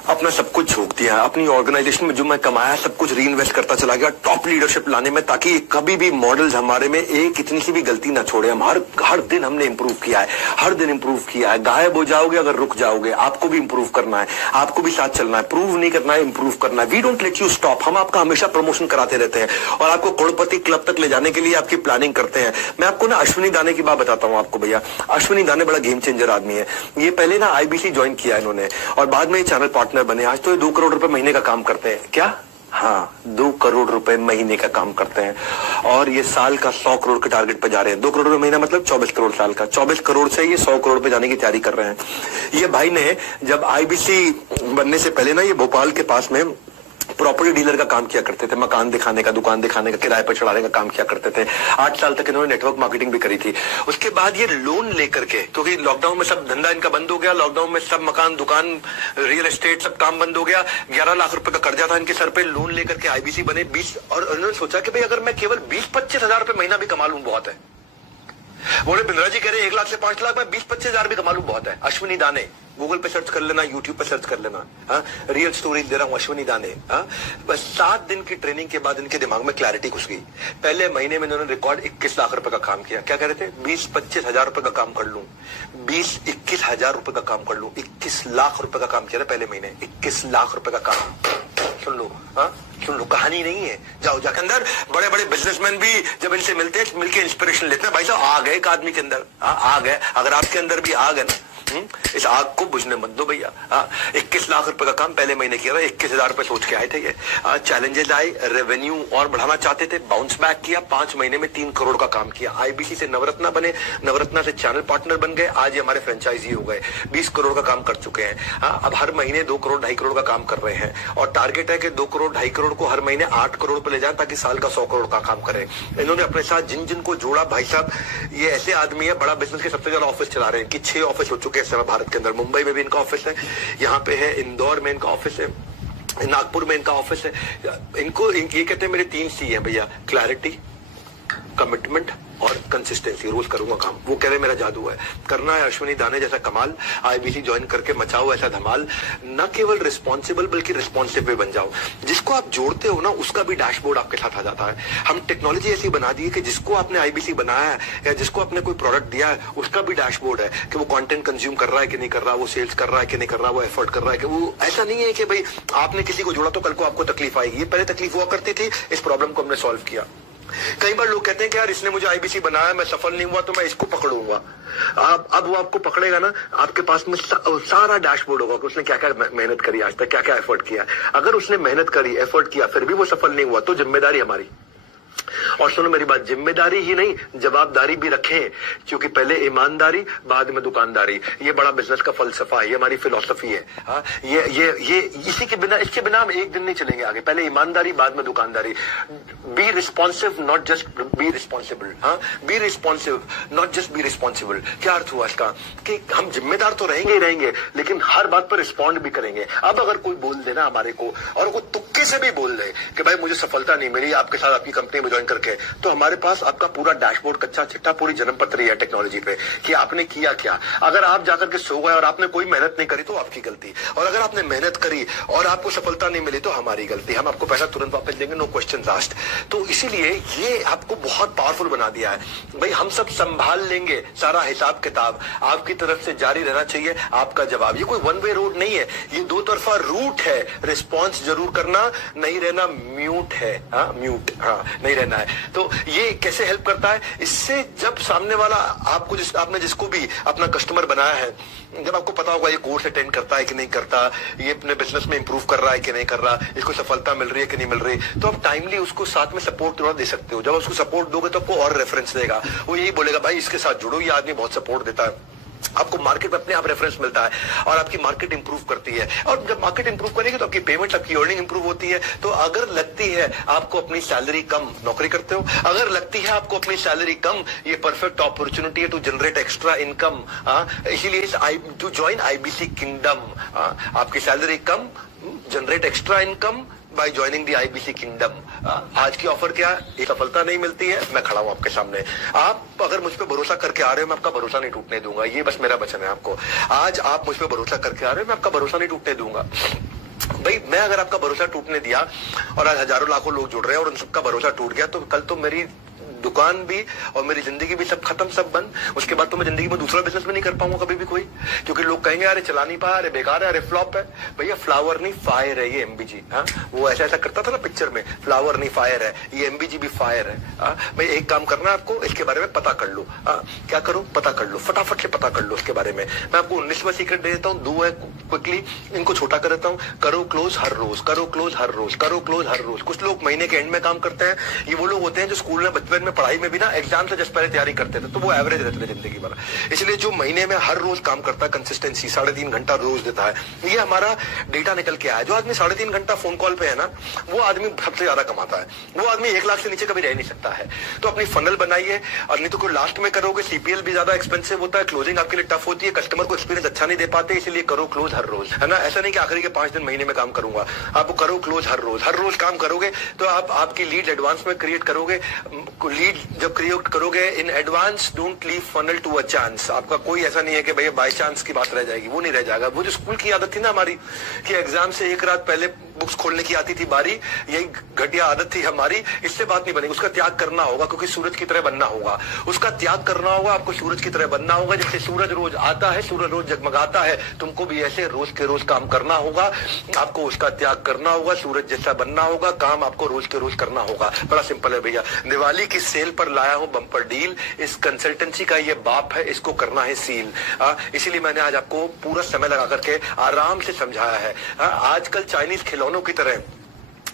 अपना सब कुछ झोंक दिया, अपनी ऑर्गेनाइजेशन में जो मैं कमाया सब कुछ री इन्वेस्ट करता चला गया टॉप लीडरशिप लाने में, ताकि कभी भी मॉडल्स हमारे में एक इतनी सी भी गलती ना छोड़े। हम हर दिन हमने इंप्रूव किया है, हर दिन इंप्रूव किया है। गायब हो जाओगे अगर रुक जाओगे, आपको भी इंप्रूव करना है, आपको भी साथ चलना है, प्रूव नहीं करना है, इंप्रूव करना है। We don't let you stop. हम आपका हमेशा प्रमोशन कराते रहते हैं और आपको करोड़पति क्लब तक ले जाने के लिए आपकी प्लानिंग करते हैं। मैं आपको ना अश्विनी दाने की बात बताता हूं आपको भैया। अश्विनी दाने बड़ा गेम चेंजर आदमी है। ये पहले ना आईबीसी ज्वाइन किया इन्होंने और बाद में ये चैनल पार्टनर बने। आज तो ये 2 करोड़ रुपए महीने का काम करते हैं। क्या? हाँ, 2 करोड़ रुपए महीने का काम करते हैं और ये साल का 100 करोड़ के टारगेट पे जा रहे हैं। 2 करोड़ रुपए महीना मतलब 24 करोड़ साल का। 24 करोड़ से ये 100 करोड़ पे जाने की तैयारी कर रहे हैं। ये भाई ने जब आईबीसी बनने से पहले ना ये भोपाल के पास में प्रॉपर्टी डीलर का काम किया करते थे, मकान दिखाने का, दुकान दिखाने का, किराए पर चढ़ाने का काम किया करते थे। 8 साल तक इन्होंने नेटवर्क मार्केटिंग भी करी थी। उसके बाद ये लोन लेकर के, क्योंकि लॉकडाउन में सब धंधा इनका बंद हो गया, लॉकडाउन में सब मकान, दुकान, रियल एस्टेट सब काम बंद हो गया। 11 लाख रुपए का कर्जा था इनके सर पे, लोन लेकर के आईबीसी बने। 20 और उन्होंने सोचा कि भाई अगर मैं केवल 20-25 हजार रुपए महीना भी कमा लूं बहुत है। बोले बिंद्रा जी कह रहे 1 लाख से 5 लाख, मैं 20-25 हजार भी कमा लूं बहुत है। अश्विनी दाने गूगल पे सर्च कर लेना, यूट्यूब पे सर्च कर लेना। हाँ, रियल स्टोरीज दे रहा हूं, अश्विनी दाने। हाँ, बस 7 दिन की ट्रेनिंग के बाद इनके दिमाग में क्लैरिटी घुस गई। पहले महीने में इन्होंने रिकॉर्ड 21 लाख रुपए का काम किया। क्या कह रहे थे? 20-25 हजार रुपए का काम कर लूं, 20-21 हजार रुपए का काम कर लूं। 21 लाख रुपए का काम किया था पहले महीने। 21 लाख रुपए का काम। सुन लो, हाँ सुन लो, कहानी नहीं है। जाओ जाके अंदर बड़े बड़े बिजनेसमैन भी जब इनसे मिलते हैं, मिलके इंस्पिरेशन लेते हैं। भाई साहब आ गए एक आदमी के अंदर, आ गए। अगर आपके अंदर भी आ गए ना, इस आग को बुझने मत दो भैया। 21 लाख रुपए का काम पहले महीने किया था। 21 हजार रुपए सोच के आए थे ये। चैलेंजेस आए, रेवेन्यू और बढ़ाना चाहते थे, बाउंस बैक किया। 5 महीने में 3 करोड़ का काम किया। आईबीसी से नवरत्ना बने, नवरत्ना से चैनल पार्टनर बन गए। आज ये हमारे फ्रेंचाइजी हो गए। 20 करोड़ का काम कर चुके हैं। अब हर महीने 2 करोड़ 2.5 करोड़ का काम कर रहे हैं और टारगेट है कि 2 करोड़ 2.5 करोड़ को हर महीने 8 करोड़ पे ले जाए, ताकि साल का 100 करोड़ का काम करें। इन्होंने अपने साथ जिन जिन को जोड़ा, भाई साहब ये ऐसे आदमी है, बड़ा बिजनेस के सबसे ज्यादा ऑफिस चला रहे हैं कि 6 ऑफिस हो चुके हैं इस समय भारत के अंदर। मुंबई में भी इनका ऑफिस है, यहाँ पे है, इंदौर में इनका ऑफिस है, नागपुर में इनका ऑफिस है। इनको ये कहते हैं मेरे 3 C है भैया, क्लैरिटी, कमिटमेंट और कंसिस्टेंसी। रोज करूंगा काम। वो कह रहे मेरा जादू है। करना है अश्विनी दाने जैसा कमाल, आईबीसी ज्वाइन करके मचाओ ऐसा धमाल। न केवल रिस्पॉन्सिबल बल्कि रिस्पॉन्सिव भी बन जाओ। जिसको आप जोड़ते हो ना उसका भी डैशबोर्ड आपके साथ आ जाता है। हम टेक्नोलॉजी ऐसी बना दी है कि जिसको आपने आईबीसी बनाया है या जिसको आपने कोई प्रोडक्ट दिया है उसका भी डैशबोर्ड है कि वो कंटेंट कंज्यूम कर रहा है कि नहीं कर रहा, वो सेल्स कर रहा है कि नहीं कर रहा, वो एफर्ट कर रहा है कि वो। ऐसा नहीं है कि भाई आपने किसी को जोड़ा तो कल को आपको तकलीफ आएगी। ये पहले तकलीफ हुआ करती थी, इस प्रॉब्लम को हमने सॉल्व किया। कई बार लोग कहते हैं कि यार इसने मुझे आईबीसी बनाया, मैं सफल नहीं हुआ तो मैं इसको पकड़ूंगा। अब वो आपको पकड़ेगा ना, आपके पास में सारा डैशबोर्ड होगा कि उसने क्या क्या मेहनत करी आज तक, क्या क्या एफर्ट किया। अगर उसने मेहनत करी, एफर्ट किया, फिर भी वो सफल नहीं हुआ तो जिम्मेदारी हमारी। और सुनो मेरी बात, जिम्मेदारी ही नहीं जवाबदारी भी रखें, क्योंकि पहले ईमानदारी बाद में दुकानदारी। ये बड़ा बिजनेस का फलसफा है, ये हमारी फिलॉसफी है। हाँ, ये इसी के बिना, इसके बिना हम एक दिन नहीं चलेंगे आगे। पहले ईमानदारी बाद में दुकानदारी। Be responsive not just be responsible. हाँ, be responsive not just be responsible. क्या अर्थ हुआ इसका? कि हम जिम्मेदार तो रहेंगे ही रहेंगे, लेकिन हर बात पर रिस्पॉन्ड भी करेंगे। अब अगर कोई बोल देना हमारे को, और कोई तुक्के से भी बोल दे कि भाई मुझे सफलता नहीं मिली आपके साथ आपकी कंपनी में ज्वाइन करके, तो हमारे पास आपका पूरा डैशबोर्ड, कच्चा चिट्ठा, पूरी जन्म पत्री है टेक्नोलॉजी पे कि आपने किया क्या। अगर आप जाकर के सो गए और आपने कोई मेहनत नहीं करी तो आपकी गलती, और अगर आपने मेहनत करी और आपको सफलता नहीं मिली तो हमारी गलती। हम आपको पैसा तुरंत वापस देंगे, नो क्वेश्चन आस्क्ड। तो इसीलिए ये आपको बहुत पावरफुल बना दिया है। भाई हम सब संभाल लेंगे सारा हिसाब किताब, आपकी तरफ से जारी रहना चाहिए आपका जवाब। ये कोई वन वे रोड नहीं है, ये 2 तरफा रूट है। रिस्पॉन्स जरूर करना, नहीं रहना म्यूट है। हाँ, म्यूट, हाँ नहीं रहना है। तो ये कैसे हेल्प करता है? इससे जब सामने वाला आपको, आपने जिसको भी अपना कस्टमर बनाया है, जब आपको पता होगा ये कोर्स अटेंड करता है कि नहीं करता, ये अपने बिजनेस में इंप्रूव कर रहा है कि नहीं कर रहा, इसको सफलता मिल रही है कि नहीं मिल रही, तो आप टाइमली उसको साथ में सपोर्ट थोड़ा दे सकते हो। जब उसको सपोर्ट दोगे तो आपको और रेफरेंस देगा। वो यही बोलेगा भाई इसके साथ जुड़ो, ये आदमी बहुत सपोर्ट देता है। आपको मार्केट में अपने आप रेफरेंस मिलता है और आपकी मार्केट इंप्रूव करती है। और जब मार्केट इंप्रूव करेगी तो आपकी पेमेंट, आपकी अर्निंग इंप्रूव होती है। तो अगर लगती है आपको अपनी सैलरी कम, नौकरी करते हो, अगर लगती है आपको अपनी सैलरी कम, ये परफेक्ट अपॉर्चुनिटी है टू जनरेट एक्स्ट्रा इनकम। इसीलिए टू ज्वाइन आईबीसी किंगडम। आपकी salary come, generate extra income by joining the IBC kingdom. आज की ऑफर क्या है? ये सफलता नहीं मिलती है, मैं खड़ा हूं आपके सामने। आप अगर मुझ पे भरोसा करके आ रहे हो, मैं आपका भरोसा नहीं टूटने दूंगा। ये बस मेरा वचन है आपको। आज आप मुझ पे भरोसा करके आ रहे हो, मैं आपका भरोसा नहीं टूटने दूंगा। भाई मैं अगर आपका भरोसा टूटने दिया और आज हजारों लाखों लोग जुड़ रहे हैं और उन सबका भरोसा टूट गया, तो कल तो मेरी दुकान भी और मेरी जिंदगी भी सब खत्म, सब बंद। उसके बाद तो मैं जिंदगी में दूसरा बिजनेस भी नहीं कर पाऊंगा कभी भी कोई, क्योंकि लोग कहेंगे अरे चला नहीं पाया, अरे बेकार है, अरे फ्लॉप है। भैया फ्लावर नहीं फायर है ये एमबीजी। हाँ, वो ऐसा ऐसा करता था ना पिक्चर में, फ्लावर नहीं फायर है, ये एमबीजी भी फायर है। भाई एक काम करना है आपको, इसके बारे में पता कर लो। क्या करो, पता कर लो, फटाफट से पता कर लो इसके बारे में। मैं आपको 19वां सीक्रेट दे देता हूँ, 2 है क्विकली, इनको छोटा कर देता हूँ। करो क्लोज हर रोज, करो क्लोज हर रोज, करो क्लोज हर रोज। कुछ लोग महीने के एंड में काम करते हैं, ये वो लोग होते हैं जो स्कूल में बचपन में पढ़ाई में भी ना एग्जाम से जस्ट पहले तैयारी करते थे, तो वो एवरेज रहते थे जिंदगी भर। इसलिए जो महीने में हर रोज काम करता है कंसिस्टेंसी 3.5 घंटा रोज देता है, ये हमारा डेटा निकल के आया। जो आदमी 3.5 घंटा फोन कॉल पे है ना, वो आदमी सबसे ज्यादा कमाता है। वो आदमी 1 लाख से नीचे कभी रह नहीं सकता है। तो अपनी फनल बनाइए, और नहीं तो कोई लास्ट में करोगे, सीपीएल भी ज्यादा एक्सपेंसिव होता है, क्लोजिंग आपके लिए टफ होती है, कस्टमर को एक्सपीरियंस अच्छा नहीं दे पाते, इसलिए करो क्लोज हर रोज, है ना। ऐसा नहीं कि आखिरी के 5 दिन महीने में काम करूंगा, आप करो क्लोज हर रोज। हर रोज काम करोगे तो आप आपकी लीड एडवांस में क्रिएट करोगे। लीड जब क्रिएट करोगे in advance, don't leave funnel to a chance. आपका कोई ऐसा नहीं है कि भैया बाय चांस की बात रह जाएगी, वो नहीं रह जाएगा। वो जो स्कूल की आदत थी ना हमारी, कि एग्जाम से 1 रात पहले बुक्स खोलने की आती थी बारी, यही घटिया आदत थी हमारी, इससे बात नहीं बनेगी। उसका त्याग करना होगा, क्योंकि सूरज की तरह बनना होगा। उसका त्याग करना होगा, आपको सूरज की तरह बनना होगा। जैसे सूरज रोज आता है, सूरज रोज जगमगाता है, तुमको भी ऐसे रोज के रोज काम करना होगा। आपको उसका त्याग करना होगा, सूरज जैसा बनना होगा, काम आपको रोज के रोज करना होगा। बड़ा सिंपल है भैया। दिवाली की सेल पर लाया हूं बम्पर डील, इस कंसल्टेंसी का ये बाप है, इसको करना है सील। इसीलिए मैंने आज आपको पूरा समय लगा करके आराम से समझाया है। आजकल चाइनीज खिलौनों की तरह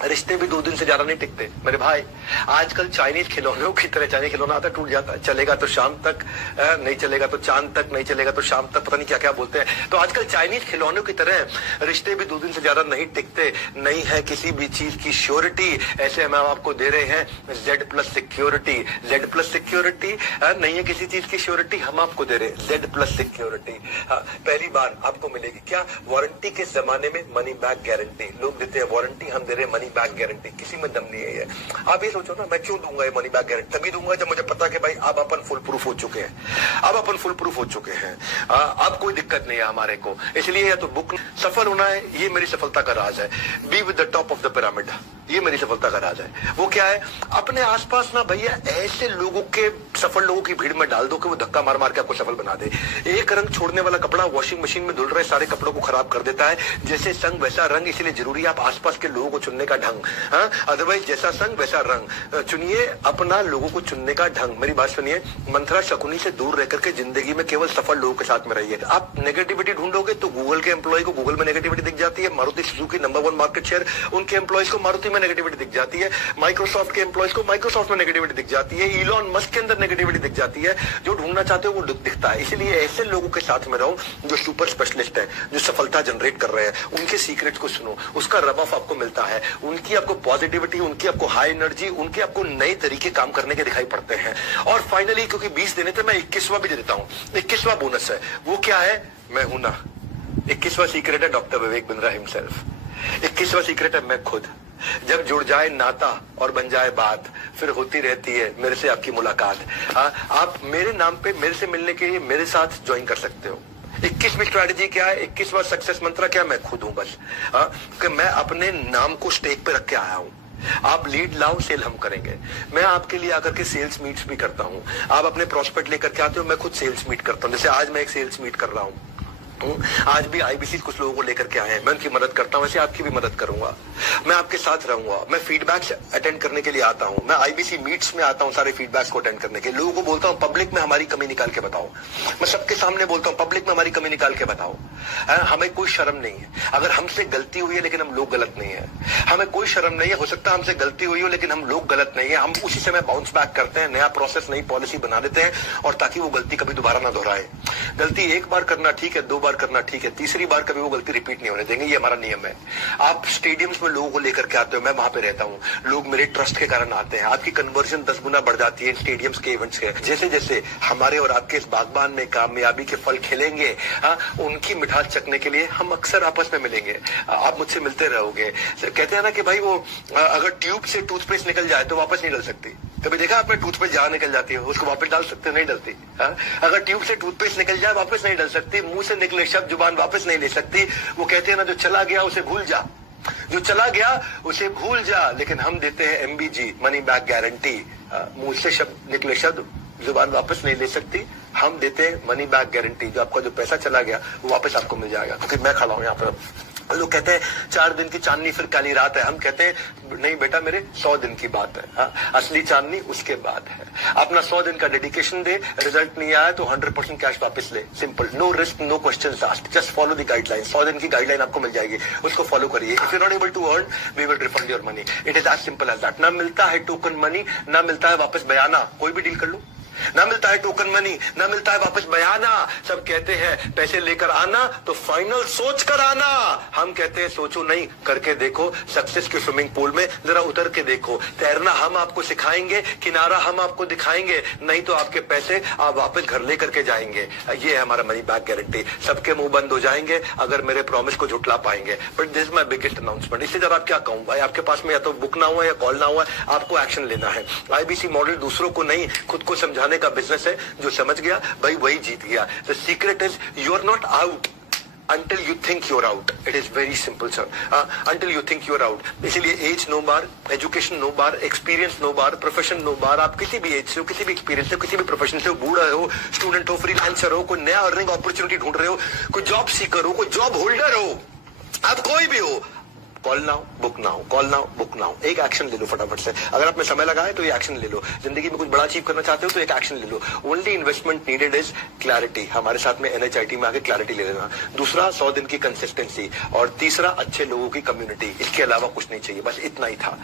रिश्ते भी 2 दिन से ज्यादा नहीं टिकते मेरे भाई। आजकल चाइनीज खिलौनों की तरह, चाइनीज खिलौना आता टूट जाता है, चलेगा तो शाम तक, नहीं चलेगा तो चांद तक, नहीं चलेगा तो शाम तक, पता नहीं क्या क्या बोलते हैं। तो आजकल चाइनीज खिलौनों की तरह रिश्ते भी 2 दिन से ज्यादा नहीं टिकते। नहीं है किसी भी चीज की श्योरिटी, ऐसे हम आपको दे रहे हैं Z+ सिक्योरिटी। Z+ सिक्योरिटी नहीं है किसी चीज की श्योरिटी, हम आपको दे रहे हैं Z+ सिक्योरिटी। पहली बार आपको मिलेगी क्या, वारंटी के जमाने में मनी बैक गारंटी। लोग देते हैं वारंटी, हम दे रहे हैं मनी बैक गारंटी। किसी में दम नहीं है ये। आप ये सोचो ना, मैं क्यों दूंगा ये मनी बैक गारंटी? तभी दूंगा जब मुझे पता कि भाई अब अपन फुल प्रूफ हो चुके हैं, अब अपन फुल प्रूफ हो चुके हैं, अब कोई दिक्कत नहीं है हमारे को। इसलिए या तो बुक सफल होना है, ये मेरी सफलता का राज है। Be with the top of the pyramid, ये मेरी सफलता का राज है। वो क्या है, अपने आसपास ना भैया ऐसे लोगों के, सफल लोगों की भीड़ में डाल दो कि वो धक्का मार मार के आपको सफल बना दे। एक रंग छोड़ने वाला कपड़ा वॉशिंग मशीन में धुल रहे सारे कपड़ों को खराब कर देता है। जैसे संग वैसा रंग, इसलिए जरूरी है आप आसपास के लोगों को चुनने का ढंग। अदरवाइज जैसा संग वैसा रंग। चुनिए अपना लोगों को चुनने का ढंग। मेरी बात सुनिए, मंत्रा शकुनी से दूर रहकर के जिंदगी में केवल सफल लोगों के साथ में रहिए। आप नेगेटिविटी ढूंढोगे तो गूगल के एम्प्लॉय को गूगल में नेगेटिविटी दिख जाती है, Maruti Suzuki number 1 market share, उनके एम्प्लॉयज को मारुति में नेगेटिविटी दिख जाती है, माइक्रोसॉफ्ट के एम्प्लॉयज को माइक्रोसॉफ्ट में नेगेटिविटी दिख जाती है, इलॉन मस्क के अंदर नेगेटिविटी दिख जाती है। जो ढूंढना चाहते हो वो दिखता है। इसलिए ऐसे लोगों के साथ में रहो जो सुपर स्पेशलिस्ट है, जो सफलता जनरेट कर रहे हैं, उनके सीक्रेट को सुनो, उसका रब ऑफ आपको मिलता है। उनकी आपको पॉजिटिविटी, उनकी आपको हाई एनर्जी, उनके आपको नए तरीके काम करने के दिखाई पड़ते हैं। और फाइनली, क्योंकि 20 देने थे, मैं 21वां भी दे देता हूं। 21वां बोनस है। वो क्या है, मैं हूं ना। 21वां सीक्रेट है doctor Vivek Bindra himself. 21वां secret है मैं खुद। जब जुड़ जाए नाता और बन जाए बात, फिर होती रहती है मेरे से आपकी मुलाकात। आप मेरे नाम पे मेरे से मिलने के लिए मेरे साथ ज्वाइन कर सकते हो। 21वीं स्ट्रैटेजी क्या है, 21वां सक्सेस मंत्र क्या है, मैं खुद हूं बस। कि मैं अपने नाम को स्टेक पे रख के आया हूं। आप लीड लाओ, सेल हम करेंगे। मैं आपके लिए आकर के सेल्स मीट्स भी करता हूं। आप अपने प्रोस्पेक्ट लेकर के आते हो, मैं खुद सेल्स मीट करता हूं। जैसे आज मैं एक सेल्स मीट कर रहा हूं, आज भी आईबीसी कुछ लोगों को लेकर के आए हैं, मैं उनकी मदद करता हूं, वैसे आपकी भी मदद करूंगा। मैं आपके साथ रहूंगा। मैं फीडबैक्स अटेंड करने के लिए आता हूं। मैं आईबीसी मीट्स में आता हूं सारे फीडबैक्स को अटेंड करने के। लोगों को बोलता हूं पब्लिक में हमारी कमी निकाल के बताओ। मैं सबके सामने बोलता हूं पब्लिक में हमारी कमी निकाल के बताओ। हमें कोई शर्म नहीं है। अगर हमसे गलती हुई है लेकिन हम लोग गलत नहीं है, हमें कोई शर्म नहीं है। हो सकता है हमसे गलती हुई हो लेकिन हम लोग गलत नहीं है। हम उसी समय बाउंस बैक करते हैं, नया प्रोसेस, नई पॉलिसी बना देते हैं, और ताकि वो गलती कभी दोबारा ना दोहराए। गलती एक बार करना ठीक है, 2 बार करना ठीक है, तीसरी बार कभी वो गलती रिपीट नहीं होने देंगे। ये हमारा नियम है। आप स्टेडियम्स में लोगों को लेकर के आते हो, मैं वहां पे रहता हूं, लोग मेरे ट्रस्ट के कारण आते हैं। आपकी कन्वर्जन 10 गुना बढ़ जाती है स्टेडियम्स के इवेंट्स के। जैसे जैसे हमारे और आपके इस बागबान में कामयाबी के फल खिलेंगे, उनकी मिठास चखने के लिए हम अक्सर आपस में मिलेंगे। आप मुझसे मिलते रहोगे। कहते हैं ना कि भाई वो अगर ट्यूब से टूथपेस्ट निकल जाए तो वापस नहीं डल सकती। कभी देखा आपने टूथपेस्ट जहां निकल जाती है उसको वापस डाल सकते नहीं डलती। हाँ? अगर ट्यूब से टूथपेस्ट निकल जाए वापस नहीं डल सकती। मुंह से निकले शब्द जुबान वापस नहीं ले सकती। वो कहते हैं ना, जो चला गया उसे भूल जा, जो चला गया उसे भूल जा। लेकिन हम देते हैं MBG, मनी बैक गारंटी। मुंह से शब्द निकले शब्द जुबान वापस नहीं ले सकती। हम देते हैं मनी बैक गारंटी। जो आपका जो पैसा चला गया वो वापस आपको मिल जाएगा। क्योंकि मैं खड़ा हूं यहाँ पर, लोग कहते हैं 4 दिन की चांदनी फिर काली रात है। हम कहते हैं नहीं बेटा, मेरे 100 दिन की बात है। हाँ? असली चांदनी उसके बाद है। अपना 100 दिन का डेडिकेशन दे, रिजल्ट नहीं आया तो 100% कैश वापस ले। Simple, no risk, no questions asked, just follow the guideline. 100 दिन की गाइडलाइन आपको मिल जाएगी, उसको फॉलो करिए। If you not able to earn, we will refund your money. It is as simple as that. ना मिलता है टोकन मनी, ना मिलता है वापस बयाना। कोई भी डील कर लो, ना मिलता है टोकन मनी, ना मिलता है वापस बयाना। सब कहते हैं पैसे लेकर आना तो फाइनल सोच कर आना। हम कहते हैं सोचो नहीं, करके देखो। सक्सेस के स्विमिंग पूल में जरा उतर के देखो। तैरना हम आपको सिखाएंगे, किनारा हम आपको दिखाएंगे। नहीं तो आपके पैसे आप वापस घर लेकर के जाएंगे। ये है हमारा मनी बैक गारंटी। सबके मुंह बंद हो जाएंगे अगर मेरे प्रॉमिस को झुटला पाएंगे। But this is my biggest announcement. इससे जरा क्या कहूं भाई, आपके पास में या तो बुक ना हुआ या कॉल ना हुआ, आपको एक्शन लेना है। IBC मॉडल दूसरों को नहीं, खुद को समझाने का बिजनेस है। जो समझ गया भाई वही जीत गया। The secret is you are not out until you think you're out. It is very simple, sir. Until you think you're out. इसीलिए एज नो बार, एजुकेशन नो बार, एक्सपीरियंस नो बार, प्रोफेशन नो बार। आप किसी भी एज से हो, किसी भी experience से हो, किसी भी प्रोफेशन से हो, बूढ़ा हो, स्टूडेंट हो, फ्रीलांसर हो, कोई नया अर्निंग अपॉर्चुनिटी ढूंढ रहे हो, कोई जॉब सीकर हो, कोई जॉब होल्डर हो, आप कोई भी हो, call now book now, call now book now. एक एक्शन ले लो फटाफट से। अगर आप में समय लगा है तो ये एक्शन ले लो। जिंदगी में कुछ बड़ा अचीव करना चाहते हो तो एक एक्शन ले लो। Only investment needed is clarity. हमारे साथ में NHIT में आके क्लैरिटी ले लेना। दूसरा 100 दिन की कंसिस्टेंसी, और तीसरा अच्छे लोगों की कम्युनिटी। इसके अलावा कुछ नहीं चाहिए, बस इतना ही था।